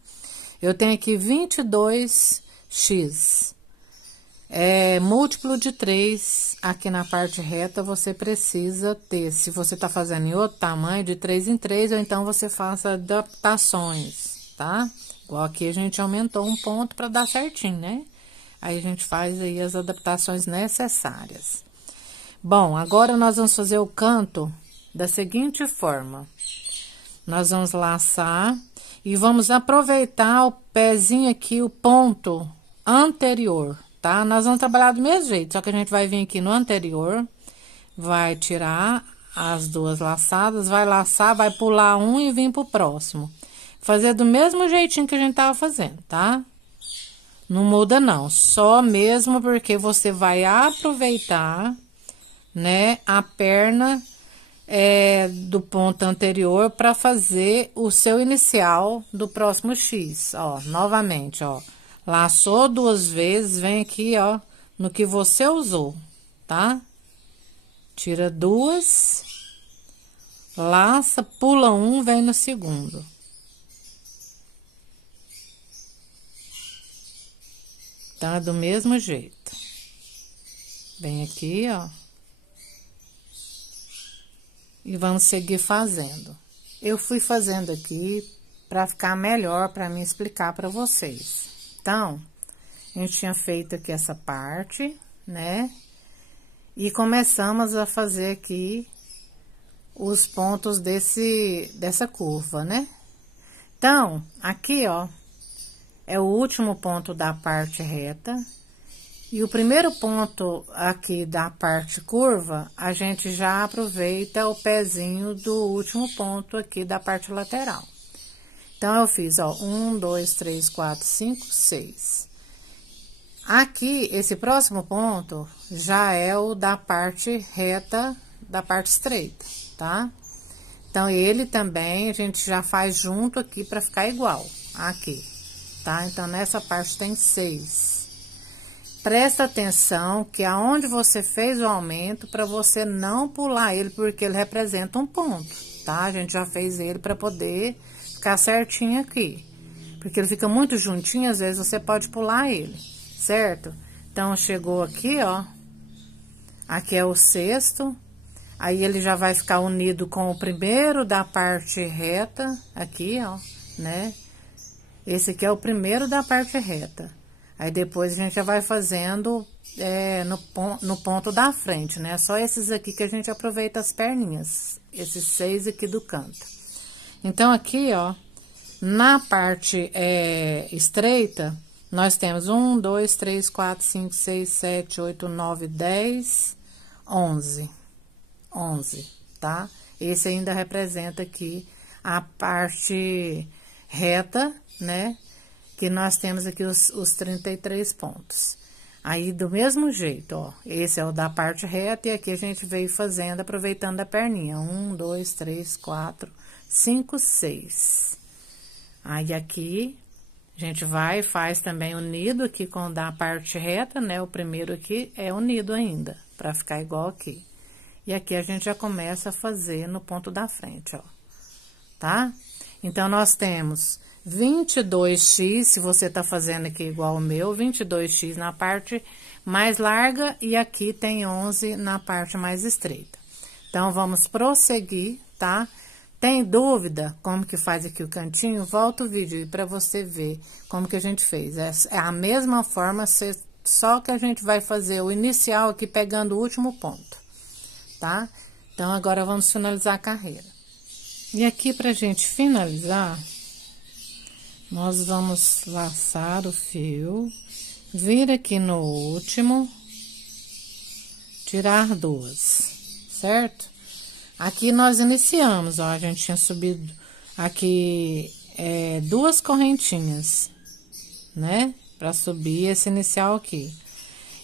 Eu tenho aqui 22x. Múltiplo de 3 aqui na parte reta, você precisa ter, se você tá fazendo em outro tamanho, de 3 em 3, ou então você faça adaptações, tá? Igual aqui a gente aumentou um ponto para dar certinho, né? Aí a gente faz aí as adaptações necessárias. Bom, agora nós vamos fazer o canto da seguinte forma. Nós vamos laçar e vamos aproveitar o pezinho aqui, o ponto anterior, tá? Nós vamos trabalhar do mesmo jeito, só que a gente vai vir aqui no anterior, vai tirar as duas laçadas, vai laçar, vai pular um e vir pro próximo. Fazer do mesmo jeitinho que a gente tava fazendo, tá? Não muda não, só mesmo porque você vai aproveitar, né, a perna do ponto anterior para fazer o seu inicial do próximo X, ó, novamente, ó. Laçou 2 vezes, vem aqui, ó, no que você usou, tá? Tira 2, laça, pula um, vem no segundo. Então, é do mesmo jeito. Vem aqui, ó. E vamos seguir fazendo. Eu fui fazendo aqui para ficar melhor para mim explicar para vocês. Então, a gente tinha feito aqui essa parte, né? E começamos a fazer aqui os pontos dessa curva, né? Então, aqui, ó, é o último ponto da parte reta. E o primeiro ponto aqui da parte curva, a gente já aproveita o pezinho do último ponto aqui da parte lateral. Então, eu fiz, ó, 1, 2, 3, 4, 5, 6. Aqui, esse próximo ponto já é o da parte reta, da parte estreita, tá? Então, ele também a gente já faz junto aqui pra ficar igual, aqui, tá? Então, nessa parte tem 6. Presta atenção que aonde você fez o aumento, para você não pular ele, porque ele representa um ponto, tá? A gente já fez ele para poder ficar certinho aqui. Porque ele fica muito juntinho, às vezes você pode pular ele, certo? Então, chegou aqui, ó. Aqui é o 6º. Aí, ele já vai ficar unido com o primeiro da parte reta, aqui, ó, né? Esse aqui é o primeiro da parte reta. Aí, depois, a gente já vai fazendo no ponto da frente, né? Só esses aqui que a gente aproveita as perninhas. Esses 6 aqui do canto. Então, aqui, ó, na parte estreita, nós temos 1, 2, 3, 4, 5, 6, 7, 8, 9, 10, 11. 11, tá? Esse ainda representa aqui a parte reta, né? Que nós temos aqui os 33 pontos. Aí, do mesmo jeito, ó, esse é o da parte reta e aqui a gente veio fazendo, aproveitando a perninha. 1, 2, 3, 4, 5, 6. Aí, aqui, a gente vai e faz também unido aqui com o da parte reta, né? O primeiro aqui é unido ainda, pra ficar igual aqui. E aqui a gente já começa a fazer no ponto da frente, ó, tá? Então, nós temos 22x, se você tá fazendo aqui igual o meu, 22x na parte mais larga e aqui tem 11 na parte mais estreita. Então, vamos prosseguir, tá? Tem dúvida como que faz aqui o cantinho? Volta o vídeo aí pra você ver como que a gente fez. É a mesma forma, só que a gente vai fazer o inicial aqui pegando o último ponto, tá? Então, agora vamos finalizar a carreira. E aqui pra gente finalizar, nós vamos laçar o fio, vir aqui no último, tirar 2, certo? Aqui nós iniciamos, ó, a gente tinha subido aqui 2 correntinhas, né? Pra subir esse inicial aqui.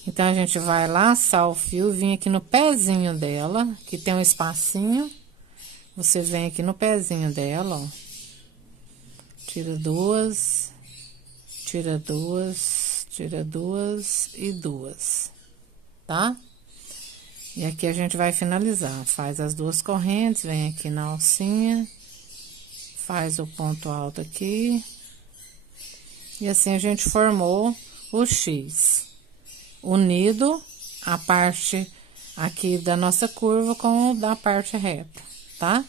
Então, a gente vai laçar o fio, vir aqui no pezinho dela, que tem um espacinho. Você vem aqui no pezinho dela, ó. Tira 2, tira 2, tira 2 e 2, tá? E aqui a gente vai finalizar. Faz as duas correntes, vem aqui na alcinha, faz o ponto alto aqui. E assim a gente formou o X, unido a parte aqui da nossa curva com o da parte reta, tá?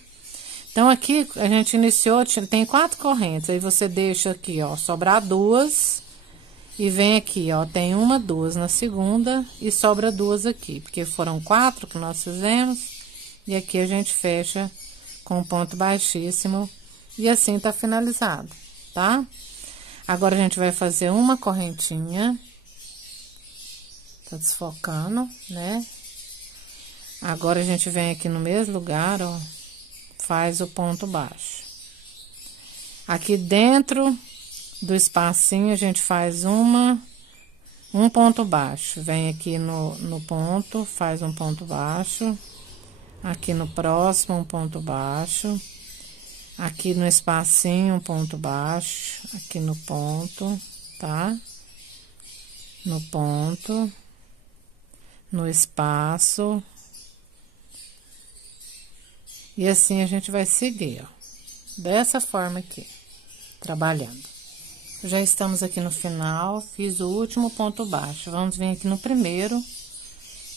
Então, aqui a gente iniciou, tem 4 correntes, aí você deixa aqui, ó, sobrar 2, e vem aqui, ó, tem 1, 2 na segunda, e sobra 2 aqui, porque foram 4 que nós fizemos, e aqui a gente fecha com ponto baixíssimo, e assim tá finalizado, tá? Agora, a gente vai fazer uma correntinha, tá desfocando, né? Agora, a gente vem aqui no mesmo lugar, ó, faz o ponto baixo. Aqui dentro do espacinho, a gente faz um ponto baixo. Vem aqui no ponto, faz um ponto baixo. Aqui no próximo, um ponto baixo. Aqui no espacinho, um ponto baixo. Aqui no ponto, tá? No ponto. No espaço. E assim a gente vai seguir, ó. Dessa forma aqui, trabalhando. Já estamos aqui no final, fiz o último ponto baixo. Vamos vir aqui no primeiro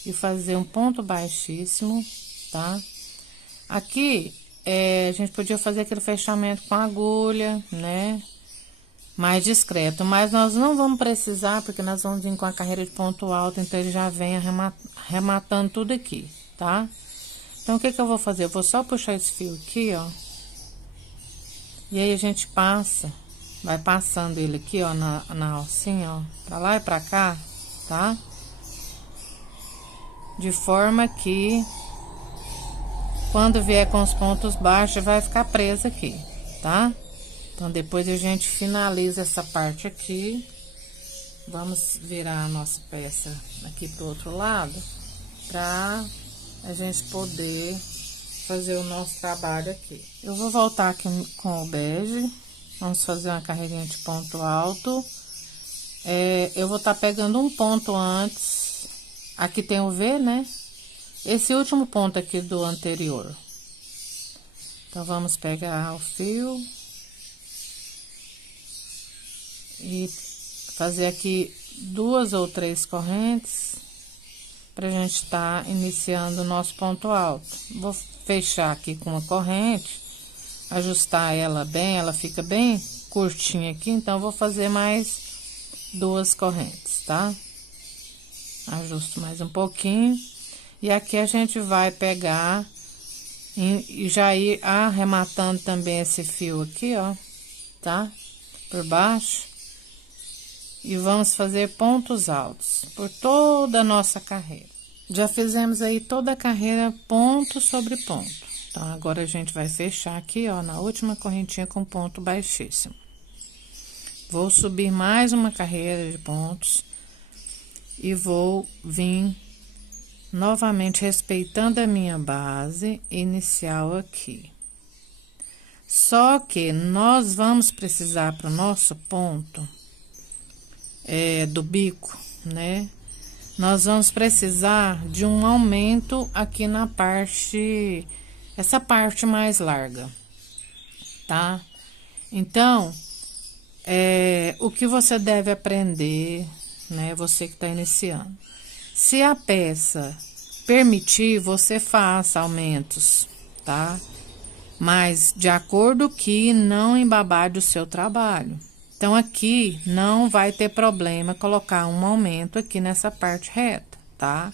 e fazer um ponto baixíssimo, tá? Aqui, a gente podia fazer aquele fechamento com agulha, né? Mais discreto, mas nós não vamos precisar, porque nós vamos vir com a carreira de ponto alto, então ele já vem arrematando tudo aqui, tá? Então, o que que eu vou fazer? Eu vou só puxar esse fio aqui, ó. E aí, a gente passa, vai passando ele aqui, ó, na alcinha, ó. Pra lá e pra cá, tá? De forma que, quando vier com os pontos baixos, vai ficar preso aqui, tá? Então, depois a gente finaliza essa parte aqui. Vamos virar a nossa peça aqui pro outro lado, pra a gente poder fazer o nosso trabalho aqui. Eu vou voltar aqui com o bege. Vamos fazer uma carreirinha de ponto alto. Eu vou estar pegando um ponto antes. Aqui tem o V, né? Esse último ponto aqui do anterior. Então, vamos pegar o fio. E fazer aqui 2 ou 3 correntes. Pra gente estar iniciando o nosso ponto alto. Vou fechar aqui com uma corrente, ajustar ela bem, ela fica bem curtinha aqui, então, vou fazer mais 2 correntes, tá? Ajusto mais um pouquinho, e aqui a gente vai pegar e já ir arrematando também esse fio aqui, ó, tá? Por baixo. E vamos fazer pontos altos por toda a nossa carreira. Já fizemos aí toda a carreira ponto sobre ponto. Então, agora a gente vai fechar aqui, ó, na última correntinha com ponto baixíssimo. Vou subir mais uma carreira de pontos e vou vir novamente respeitando a minha base inicial aqui. Só que nós vamos precisar para o nosso ponto do bico, né? Nós vamos precisar de um aumento aqui na parte, essa parte mais larga, tá? Então, o que você deve aprender, né? Você que tá iniciando. Se a peça permitir, você faça aumentos, tá? Mas de acordo que não embabade o seu trabalho. Então, aqui não vai ter problema colocar um aumento aqui nessa parte reta, tá?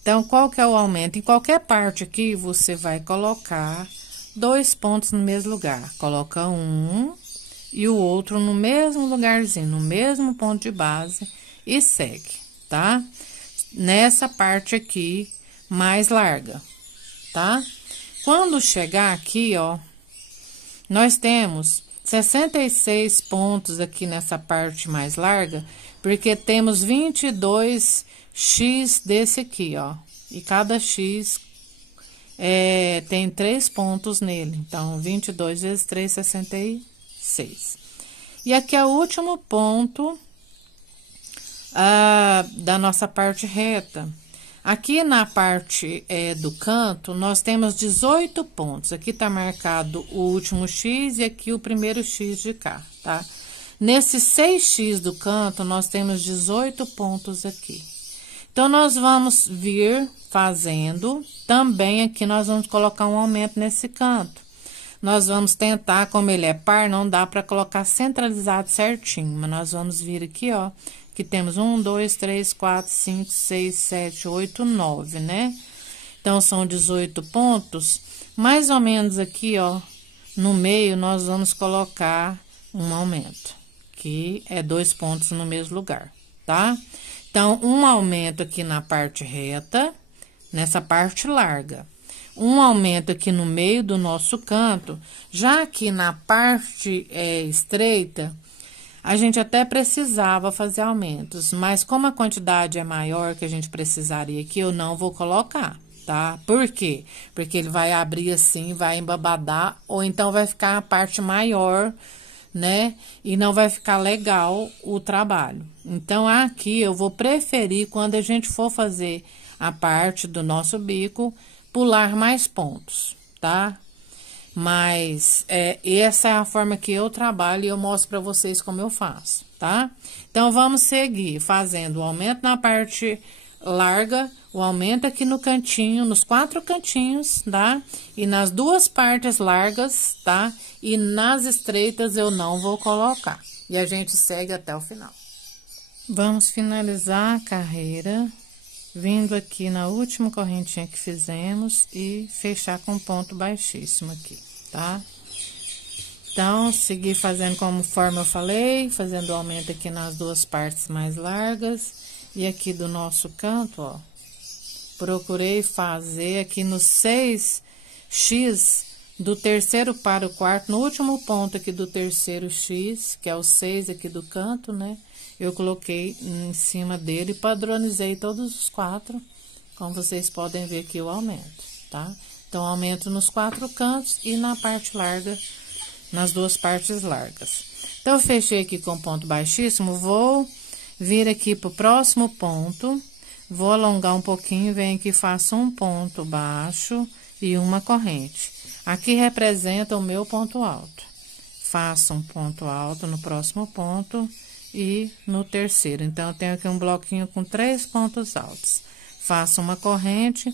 Então, qual que é o aumento? Em qualquer parte aqui, você vai colocar 2 pontos no mesmo lugar. Coloca um e o outro no mesmo lugarzinho, no mesmo ponto de base e segue, tá? Nessa parte aqui, mais larga, tá? Quando chegar aqui, ó, nós temos 66 pontos aqui nessa parte mais larga, porque temos 22 X desse aqui, ó. E cada X tem 3 pontos nele. Então, 22 vezes 3, 66. E aqui é o último ponto da nossa parte reta. Aqui na parte do canto, nós temos 18 pontos. Aqui tá marcado o último X e aqui o primeiro X de cá, tá? Nesse 6X do canto, nós temos 18 pontos aqui. Então, nós vamos vir fazendo, também aqui nós vamos colocar um aumento nesse canto. Nós vamos tentar, como ele é par, não dá pra colocar centralizado certinho, mas nós vamos vir aqui, ó, que temos 1, 2, 3, 4, 5, 6, 7, 8, 9, né? Então, são 18 pontos. Mais ou menos aqui, ó, no meio, nós vamos colocar um aumento, que é 2 pontos no mesmo lugar, tá? Então, um aumento aqui na parte reta, nessa parte larga. Um aumento aqui no meio do nosso canto. Já aqui na parte estreita, a gente até precisava fazer aumentos, mas como a quantidade é maior que a gente precisaria aqui, eu não vou colocar, tá? Por quê? Porque ele vai abrir assim, vai embabadar, ou então vai ficar a parte maior, né? E não vai ficar legal o trabalho. Então, aqui eu vou preferir, quando a gente for fazer a parte do nosso bico, pular mais pontos, tá? Mas, essa é a forma que eu trabalho e eu mostro pra vocês como eu faço, tá? Então, vamos seguir fazendo o aumento na parte larga, o aumento aqui no cantinho, nos 4 cantinhos, tá? E nas 2 partes largas, tá? E nas estreitas eu não vou colocar. E a gente segue até o final. Vamos finalizar a carreira, vindo aqui na última correntinha que fizemos e fechar com ponto baixíssimo aqui, tá? Então, seguir fazendo conforme eu falei, fazendo o aumento aqui nas 2 partes mais largas. E aqui do nosso canto, ó, procurei fazer aqui no 6X do terceiro para o quarto, no último ponto aqui do terceiro X, que é o 6 aqui do canto, né? Eu coloquei em cima dele e padronizei todos os 4, como vocês podem ver aqui o aumento, tá? Então, aumento nos 4 cantos e na parte larga, nas 2 partes largas. Então, eu fechei aqui com ponto baixíssimo, vou vir aqui pro próximo ponto, vou alongar um pouquinho, venho aqui, faço um ponto baixo e uma corrente. Aqui representa o meu ponto alto. Faço um ponto alto no próximo ponto e no terceiro. Então, eu tenho aqui um bloquinho com 3 pontos altos. Faço uma corrente,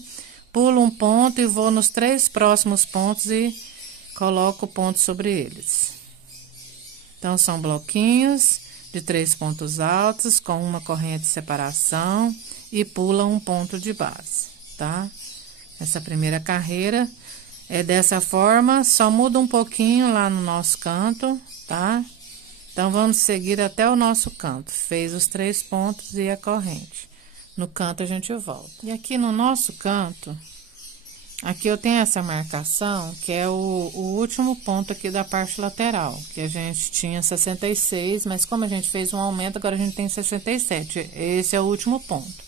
pulo um ponto e vou nos 3 próximos pontos e coloco o ponto sobre eles. Então, são bloquinhos de 3 pontos altos, com uma corrente de separação e pula um ponto de base, tá? Essa primeira carreira é dessa forma, só muda um pouquinho lá no nosso canto, tá? Então, vamos seguir até o nosso canto. Fez os 3 pontos e a corrente. No canto, a gente volta. E aqui no nosso canto, aqui eu tenho essa marcação, que é o último ponto aqui da parte lateral, que a gente tinha 66, mas como a gente fez um aumento, agora a gente tem 67. Esse é o último ponto.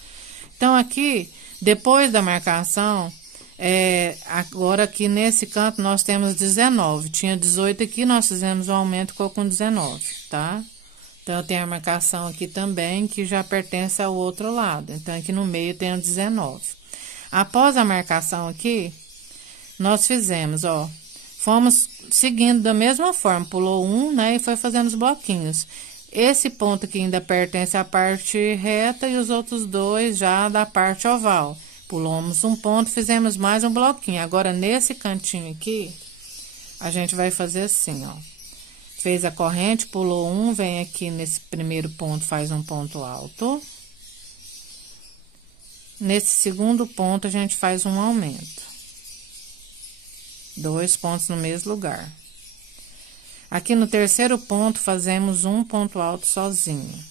Então, aqui, depois da marcação, agora aqui nesse canto nós temos 19. Tinha 18 aqui, nós fizemos um aumento, ficou com 19, tá? Então, eu tenho a marcação aqui também, que já pertence ao outro lado. Então, aqui no meio tem o 19. Após a marcação aqui, nós fizemos, ó, fomos seguindo da mesma forma, pulou um, né, e foi fazendo os bloquinhos. Esse ponto aqui ainda pertence à parte reta e os outros 2 já da parte oval. Pulamos um ponto, fizemos mais um bloquinho. Agora, nesse cantinho aqui, a gente vai fazer assim, ó. Fez a corrente, pulou um, vem aqui nesse primeiro ponto, faz um ponto alto. Nesse segundo ponto, a gente faz um aumento. 2 pontos no mesmo lugar. Aqui no terceiro ponto, fazemos um ponto alto sozinho.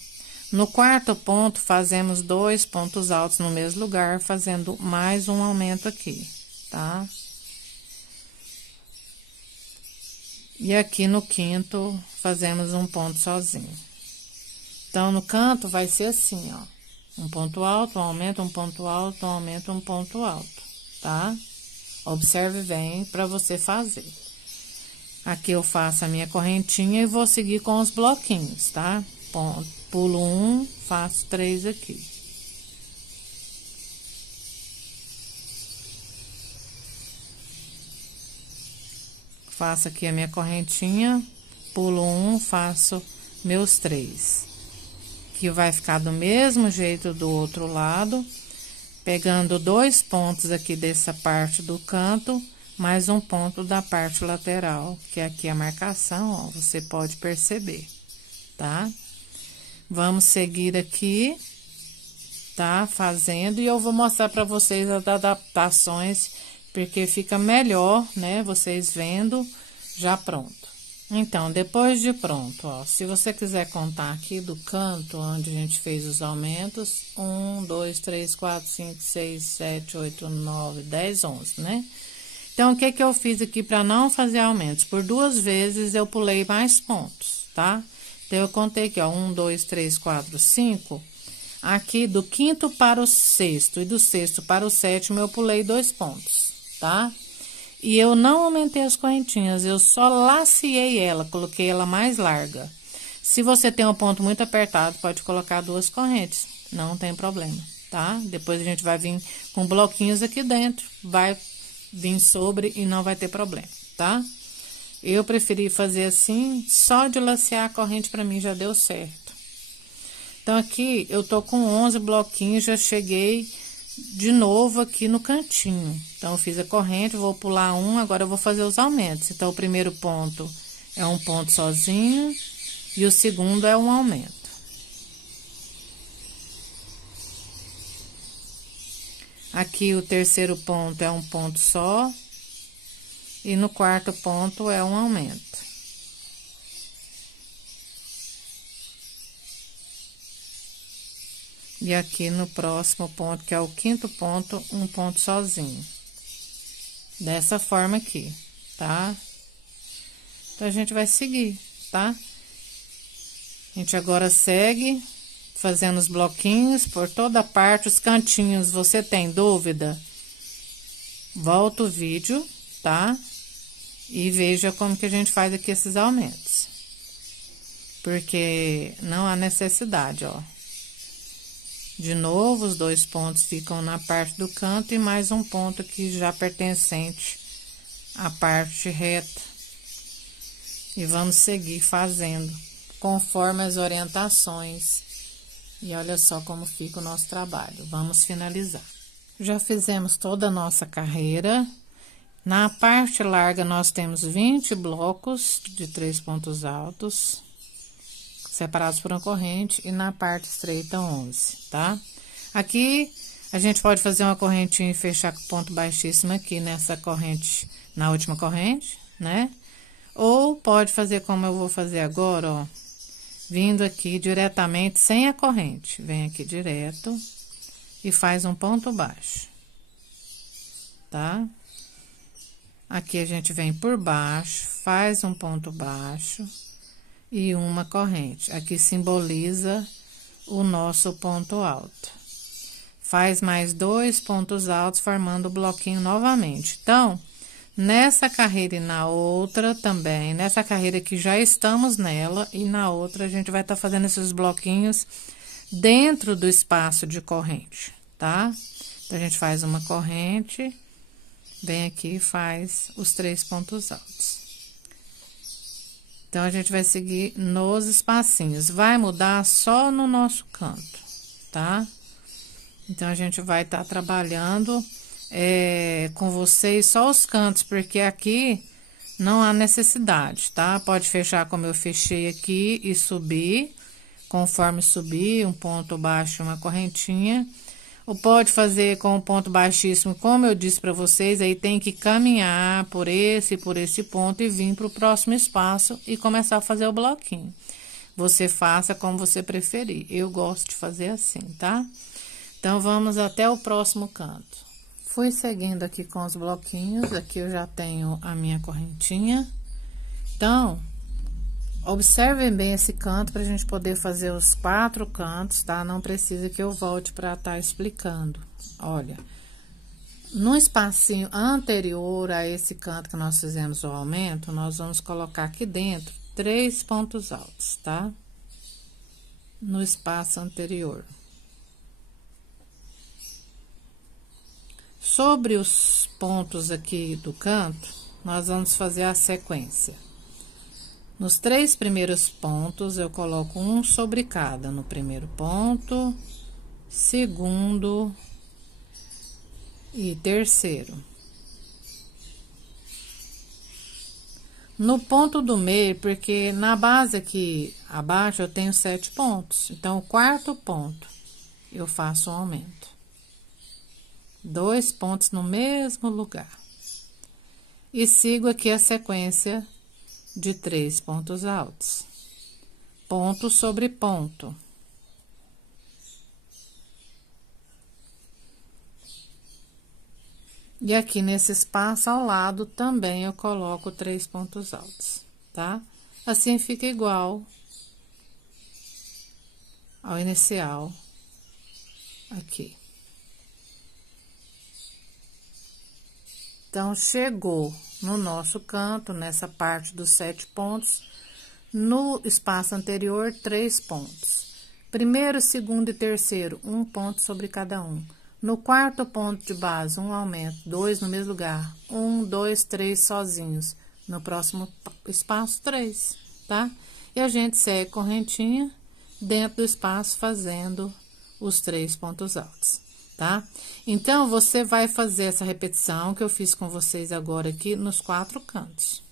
No quarto ponto, fazemos 2 pontos altos no mesmo lugar, fazendo mais um aumento aqui, tá? E aqui no quinto, fazemos um ponto sozinho. Então, no canto, vai ser assim, ó. Um ponto alto, um aumento, um ponto alto, um aumento, um ponto alto, tá? Observe bem para você fazer. Aqui eu faço a minha correntinha e vou seguir com os bloquinhos, tá? Pulo um, faço 3 aqui. faço aqui a minha correntinha, pulo um, faço meus 3. Que vai ficar do mesmo jeito do outro lado, pegando 2 pontos aqui dessa parte do canto, mais um ponto da parte lateral, que é aqui a marcação, ó, você pode perceber, tá? Vamos seguir aqui, tá? Fazendo, e eu vou mostrar pra vocês as adaptações, porque fica melhor, né? Vocês vendo já pronto. Então, depois de pronto, ó, se você quiser contar aqui do canto onde a gente fez os aumentos, 1, 2, 3, 4, 5, 6, 7, 8, 9, 10, 11, né? Então, o que que eu fiz aqui para não fazer aumentos? Por 2 vezes eu pulei mais pontos, tá? Então, eu contei aqui, ó, 1, 2, 3, 4, 5. Aqui, do 5º para o 6º e do 6º para o 7º, eu pulei 2 pontos, tá? E eu não aumentei as correntinhas, eu só laceei ela, coloquei ela mais larga. Se você tem um ponto muito apertado, pode colocar 2 correntes, não tem problema, tá? Depois a gente vai vir com bloquinhos aqui dentro, vai vir sobre e não vai ter problema, tá? Eu preferi fazer assim, só de lacear a corrente pra mim já deu certo. Então, aqui eu tô com 11 bloquinhos, já cheguei de novo aqui no cantinho. Então, eu fiz a corrente, vou pular um, agora eu vou fazer os aumentos. Então, o primeiro ponto é um ponto sozinho e o segundo é um aumento. Aqui, o terceiro ponto é um ponto só e no quarto ponto é um aumento. E aqui no próximo ponto, que é o 5º ponto, um ponto sozinho. Dessa forma aqui, tá? Então, a gente vai seguir, tá? A gente agora segue fazendo os bloquinhos por toda parte, os cantinhos. Você tem dúvida? Volta o vídeo, tá? E veja como que a gente faz aqui esses aumentos. Porque não há necessidade, ó. De novo, os 2 pontos ficam na parte do canto e mais um ponto aqui já pertencente à parte reta. E vamos seguir fazendo conforme as orientações. E olha só como fica o nosso trabalho. Vamos finalizar. Já fizemos toda a nossa carreira. Na parte larga, nós temos 20 blocos de 3 pontos altos, separados por uma corrente, e na parte estreita 11, tá? Aqui, a gente pode fazer uma correntinha e fechar com ponto baixíssimo aqui nessa corrente, na última corrente, né? Ou pode fazer como eu vou fazer agora, ó, vindo aqui diretamente sem a corrente. Vem aqui direto e faz um ponto baixo, tá? Aqui a gente vem por baixo, faz um ponto baixo e uma corrente. Aqui simboliza o nosso ponto alto. Faz mais 2 pontos altos, formando o bloquinho novamente. Então, nessa carreira e na outra também, nessa carreira que já estamos nela, e na outra a gente vai estar fazendo esses bloquinhos dentro do espaço de corrente, tá? Então, a gente faz uma corrente, vem aqui e faz os 3 pontos altos. Então, a gente vai seguir nos espacinhos. Vai mudar só no nosso canto, tá? Então, a gente vai estar trabalhando com vocês só os cantos, porque aqui não há necessidade, tá? Pode fechar como eu fechei aqui e subir, conforme subir, um ponto baixo, uma correntinha. Ou pode fazer com um ponto baixíssimo, como eu disse para vocês, aí tem que caminhar por esse ponto e vir para o próximo espaço e começar a fazer o bloquinho. Você faça como você preferir. Eu gosto de fazer assim, tá? Então, vamos até o próximo canto. Fui seguindo aqui com os bloquinhos, aqui eu já tenho a minha correntinha. Então, observem bem esse canto para a gente poder fazer os 4 cantos, tá? Não precisa que eu volte para estar explicando. Olha, no espacinho anterior a esse canto que nós fizemos o aumento, nós vamos colocar aqui dentro 3 pontos altos, tá? No espaço anterior. Sobre os pontos aqui do canto, nós vamos fazer a sequência. Nos 3 primeiros pontos, eu coloco um sobre cada, no primeiro ponto, segundo e terceiro. No ponto do meio, porque na base aqui abaixo eu tenho 7 pontos, então o quarto ponto eu faço um aumento. 2 pontos no mesmo lugar. E sigo aqui a sequência de 3 pontos altos. Ponto sobre ponto. E aqui nesse espaço ao lado também eu coloco 3 pontos altos, tá? Assim fica igual ao inicial aqui. Então, chegou no nosso canto, nessa parte dos 7 pontos, no espaço anterior, 3 pontos. Primeiro, segundo e terceiro, 1 ponto sobre cada um. No quarto ponto de base, um aumento, 2 no mesmo lugar. 1, 2, 3 sozinhos. No próximo espaço, 3, tá? E a gente segue correntinha dentro do espaço, fazendo os 3 pontos altos, tá? Então, você vai fazer essa repetição que eu fiz com vocês agora aqui nos 4 cantos.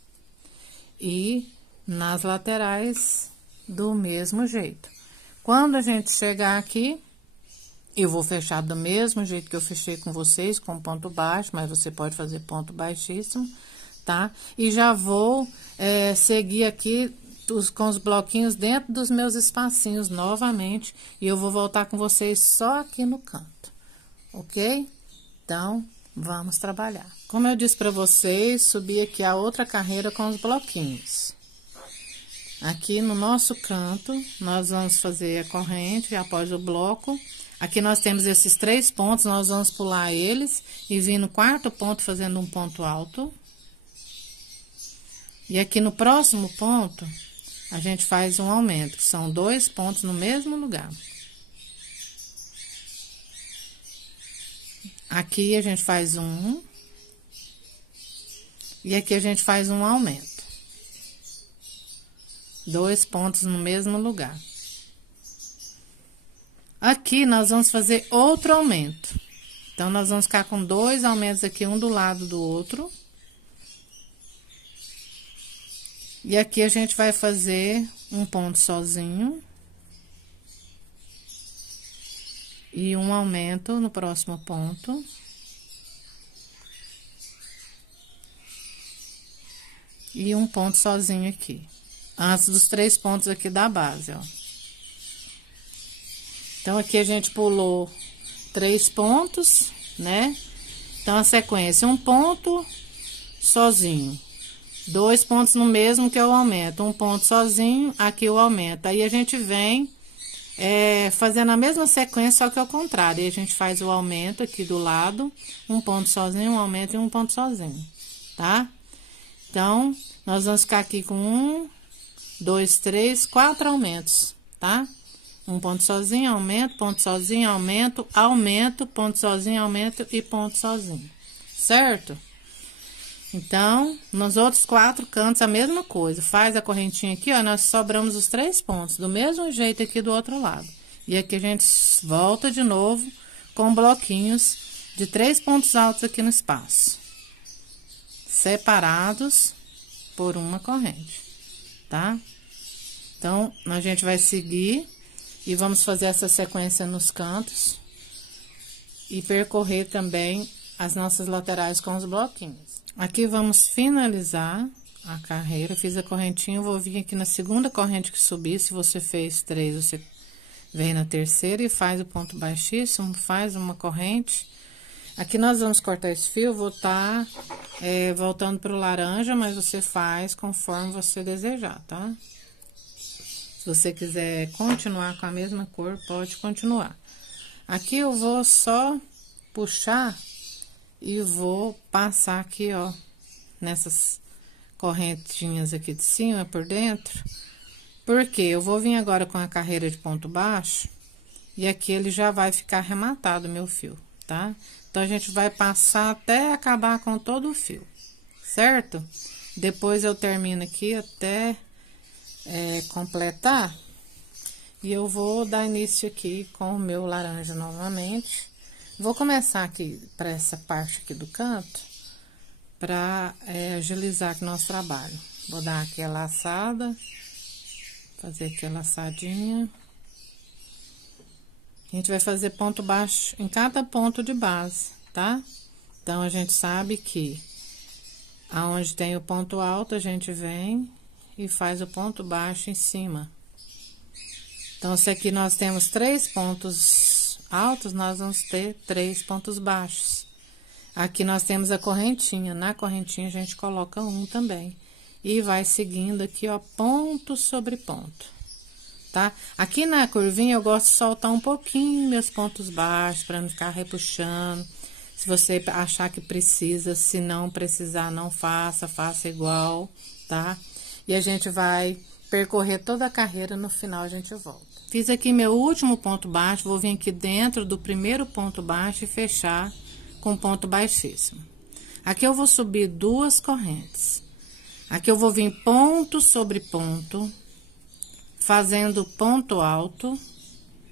E nas laterais, do mesmo jeito. Quando a gente chegar aqui, eu vou fechar do mesmo jeito que eu fechei com vocês, com ponto baixo, mas você pode fazer ponto baixíssimo, tá? E já vou seguir aqui com os bloquinhos dentro dos meus espacinhos novamente, e eu vou voltar com vocês só aqui no canto, ok? Então, vamos trabalhar. Como eu disse pra vocês, subi aqui a outra carreira com os bloquinhos. Aqui no nosso canto, nós vamos fazer a corrente após o bloco. Aqui nós temos esses 3 pontos, nós vamos pular eles e vir no quarto ponto fazendo um ponto alto. E aqui no próximo ponto, a gente faz um aumento, que são 2 pontos no mesmo lugar. Aqui a gente faz um. E aqui a gente faz um aumento. 2 pontos no mesmo lugar. Aqui, nós vamos fazer outro aumento. Então, nós vamos ficar com 2 aumentos aqui, um do lado do outro. E aqui, a gente vai fazer um ponto sozinho. E um aumento no próximo ponto. E um ponto sozinho aqui. Antes dos 3 pontos aqui da base, ó. Então, aqui a gente pulou 3 pontos, né? Então, a sequência, um ponto sozinho. 2 pontos no mesmo, que é o aumento. Um ponto sozinho, aqui o aumento. Aí, a gente vem fazendo a mesma sequência, só que ao contrário. Aí, a gente faz o aumento aqui do lado, um ponto sozinho, um aumento e um ponto sozinho, tá? Então, nós vamos ficar aqui com 1, 2, 3, 4 aumentos, tá? Um ponto sozinho, aumento, ponto sozinho, aumento, aumento, ponto sozinho, aumento e ponto sozinho, certo? Então, nos outros 4 cantos, a mesma coisa. Faz a correntinha aqui, ó, nós sobramos os 3 pontos, do mesmo jeito aqui do outro lado. E aqui a gente volta de novo com bloquinhos de 3 pontos altos aqui no espaço. Separados por uma corrente, tá? Então, a gente vai seguir e vamos fazer essa sequência nos cantos e percorrer também as nossas laterais com os bloquinhos. Aqui vamos finalizar a carreira, fiz a correntinha, eu vou vir aqui na segunda corrente que subir. Se você fez 3, você vem na terceira e faz o ponto baixíssimo, faz uma corrente. Aqui nós vamos cortar esse fio, vou estar voltando pro laranja, mas você faz conforme você desejar, tá? Se você quiser continuar com a mesma cor, pode continuar. Aqui eu vou só puxar e vou passar aqui, ó, nessas correntinhas aqui de cima por dentro. Porque eu vou vir agora com a carreira de ponto baixo e aqui ele já vai ficar arrematado meu fio, tá? Então, a gente vai passar até acabar com todo o fio, certo? Depois eu termino aqui até completar. E eu vou dar início aqui com o meu laranja novamente. Vou começar aqui para essa parte aqui do canto, para agilizar aqui o nosso trabalho. Vou dar aqui a laçada, fazer aqui a laçadinha. A gente vai fazer ponto baixo em cada ponto de base, tá? Então, a gente sabe que aonde tem o ponto alto, a gente vem e faz o ponto baixo em cima. Então, se aqui nós temos 3 pontos altos, nós vamos ter 3 pontos baixos. Aqui nós temos a correntinha, na correntinha a gente coloca um também. E vai seguindo aqui, ó, ponto sobre ponto. Tá? Aqui na curvinha eu gosto de soltar um pouquinho meus pontos baixos, para não ficar repuxando. Se você achar que precisa, se não precisar, não faça, faça igual, tá? E a gente vai percorrer toda a carreira, no final a gente volta. Fiz aqui meu último ponto baixo, vou vir aqui dentro do primeiro ponto baixo e fechar com ponto baixíssimo. Aqui eu vou subir 2 correntes. Aqui eu vou vir ponto sobre ponto, fazendo ponto alto,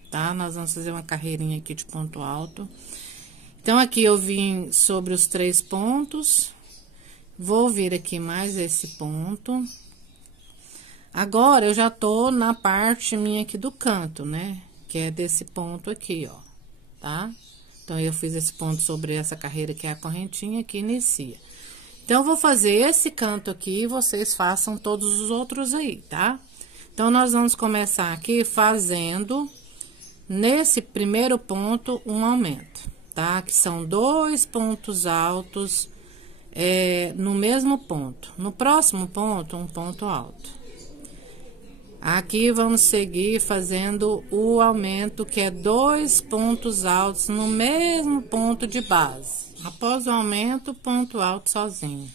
tá? Nós vamos fazer uma carreirinha aqui de ponto alto. Então, aqui eu vim sobre os 3 pontos, vou vir aqui mais esse ponto. Agora, eu já tô na parte minha aqui do canto, né? Que é desse ponto aqui, ó, tá? Então, eu fiz esse ponto sobre essa carreira que é a correntinha que inicia. Então, eu vou fazer esse canto aqui e vocês façam todos os outros aí, tá? Então, nós vamos começar aqui fazendo, nesse primeiro ponto, um aumento, tá? Que são 2 pontos altos, no mesmo ponto. No próximo ponto, um ponto alto. Aqui, vamos seguir fazendo o aumento, que é 2 pontos altos no mesmo ponto de base. Após o aumento, ponto alto sozinho.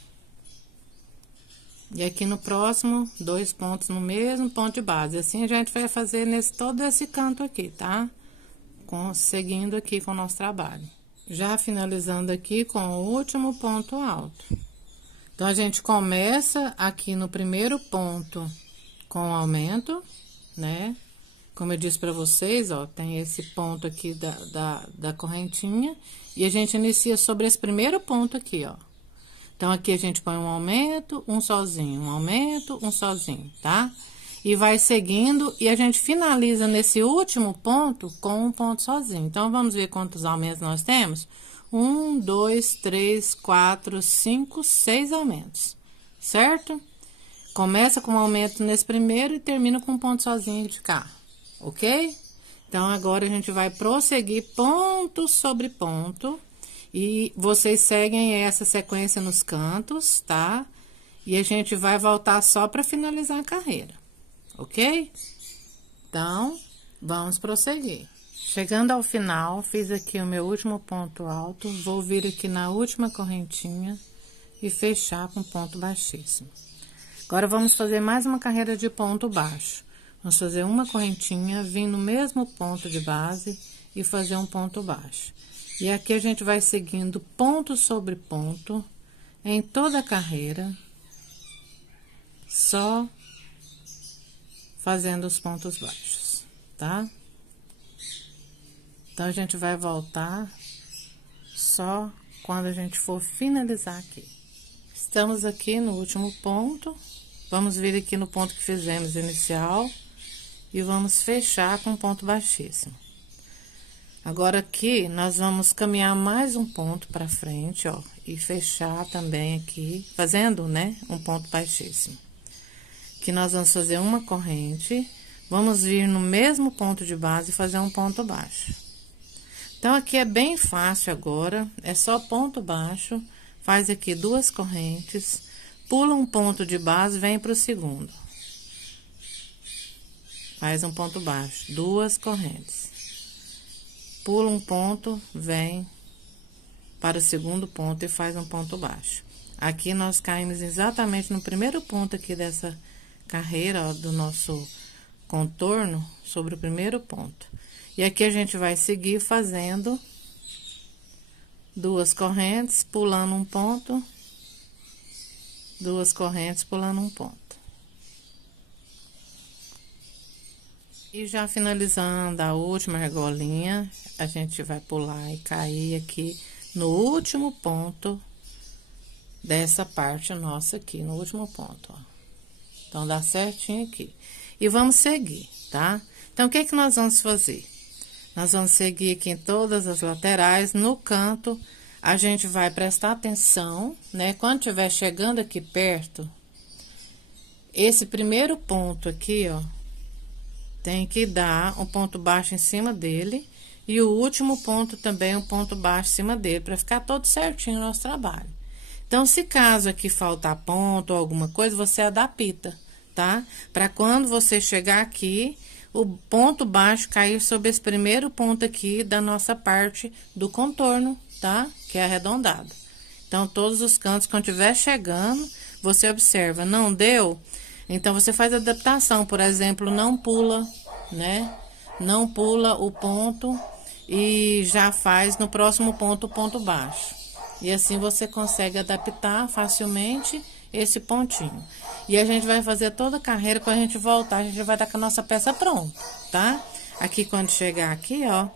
E aqui no próximo, 2 pontos no mesmo ponto de base. Assim, a gente vai fazer todo esse canto aqui, tá? Seguindo aqui com o nosso trabalho. Já finalizando aqui com o último ponto alto. Então, a gente começa aqui no primeiro ponto com aumento, né? Como eu disse pra vocês, ó, tem esse ponto aqui da correntinha. E a gente inicia sobre esse primeiro ponto aqui, ó. Então, aqui a gente põe um aumento, um sozinho, um aumento, um sozinho, tá? E vai seguindo, e a gente finaliza nesse último ponto com um ponto sozinho. Então, vamos ver quantos aumentos nós temos? 1, 2, 3, 4, 5, 6 aumentos, certo? Começa com um aumento nesse primeiro e termina com um ponto sozinho de cá, ok? Então, agora a gente vai prosseguir ponto sobre ponto. E vocês seguem essa sequência nos cantos, tá? E a gente vai voltar só para finalizar a carreira, ok? Então, vamos prosseguir. Chegando ao final, fiz aqui o meu último ponto alto, vou vir aqui na última correntinha e fechar com ponto baixíssimo. Agora, vamos fazer mais uma carreira de ponto baixo. Vamos fazer uma correntinha, vir no mesmo ponto de base e fazer um ponto baixo. E aqui a gente vai seguindo ponto sobre ponto em toda a carreira, só fazendo os pontos baixos, tá? Então, a gente vai voltar só quando a gente for finalizar aqui. Estamos aqui no último ponto, vamos vir aqui no ponto que fizemos inicial e vamos fechar com ponto baixíssimo. Agora, aqui, nós vamos caminhar mais um ponto pra frente, ó, e fechar também aqui, fazendo, né, um ponto baixíssimo. Aqui, nós vamos fazer uma corrente, vamos vir no mesmo ponto de base e fazer um ponto baixo. Então, aqui é bem fácil agora, é só ponto baixo, faz aqui 2 correntes, pula um ponto de base, vem pro segundo. Faz um ponto baixo, 2 correntes. Pula um ponto, vem para o segundo ponto e faz um ponto baixo. Aqui, nós caímos exatamente no primeiro ponto aqui dessa carreira, ó, do nosso contorno, sobre o primeiro ponto. E aqui, a gente vai seguir fazendo 2 correntes, pulando um ponto 2 correntes pulando um ponto. E já finalizando a última argolinha, a gente vai pular e cair aqui no último ponto dessa parte nossa aqui, no último ponto, ó. Então, dá certinho aqui. E vamos seguir, tá? Então, o que que nós vamos fazer? Nós vamos seguir aqui em todas as laterais, no canto, a gente vai prestar atenção, né? Quando estiver chegando aqui perto, esse primeiro ponto aqui, ó, tem que dar um ponto baixo em cima dele e o último ponto também um ponto baixo em cima dele, para ficar todo certinho o nosso trabalho. Então, se caso aqui faltar ponto ou alguma coisa, você adapta, tá? Para quando você chegar aqui, o ponto baixo cair sobre esse primeiro ponto aqui da nossa parte do contorno, tá? Que é arredondado. Então, todos os cantos, quando estiver chegando, você observa, não deu? Então, você faz a adaptação, por exemplo, não pula, né? Não pula o ponto e já faz no próximo ponto o ponto baixo. E assim você consegue adaptar facilmente esse pontinho. E a gente vai fazer toda a carreira, quando a gente voltar, a gente vai estar com a nossa peça pronta, tá? Aqui, quando chegar aqui, ó,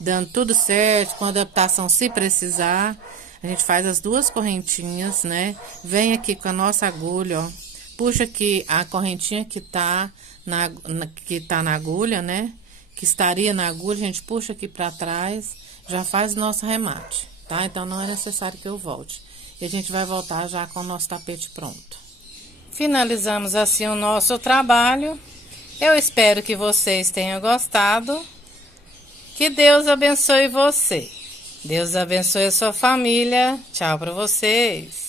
dando tudo certo, com adaptação se precisar, a gente faz as 2 correntinhas, né? Vem aqui com a nossa agulha, ó. Puxa aqui a correntinha que tá na agulha, né? Que estaria na agulha, a gente puxa aqui pra trás, já faz o nosso remate, tá? Então, não é necessário que eu volte. E a gente vai voltar já com o nosso tapete pronto. Finalizamos assim o nosso trabalho. Eu espero que vocês tenham gostado. Que Deus abençoe você. Deus abençoe a sua família. Tchau pra vocês.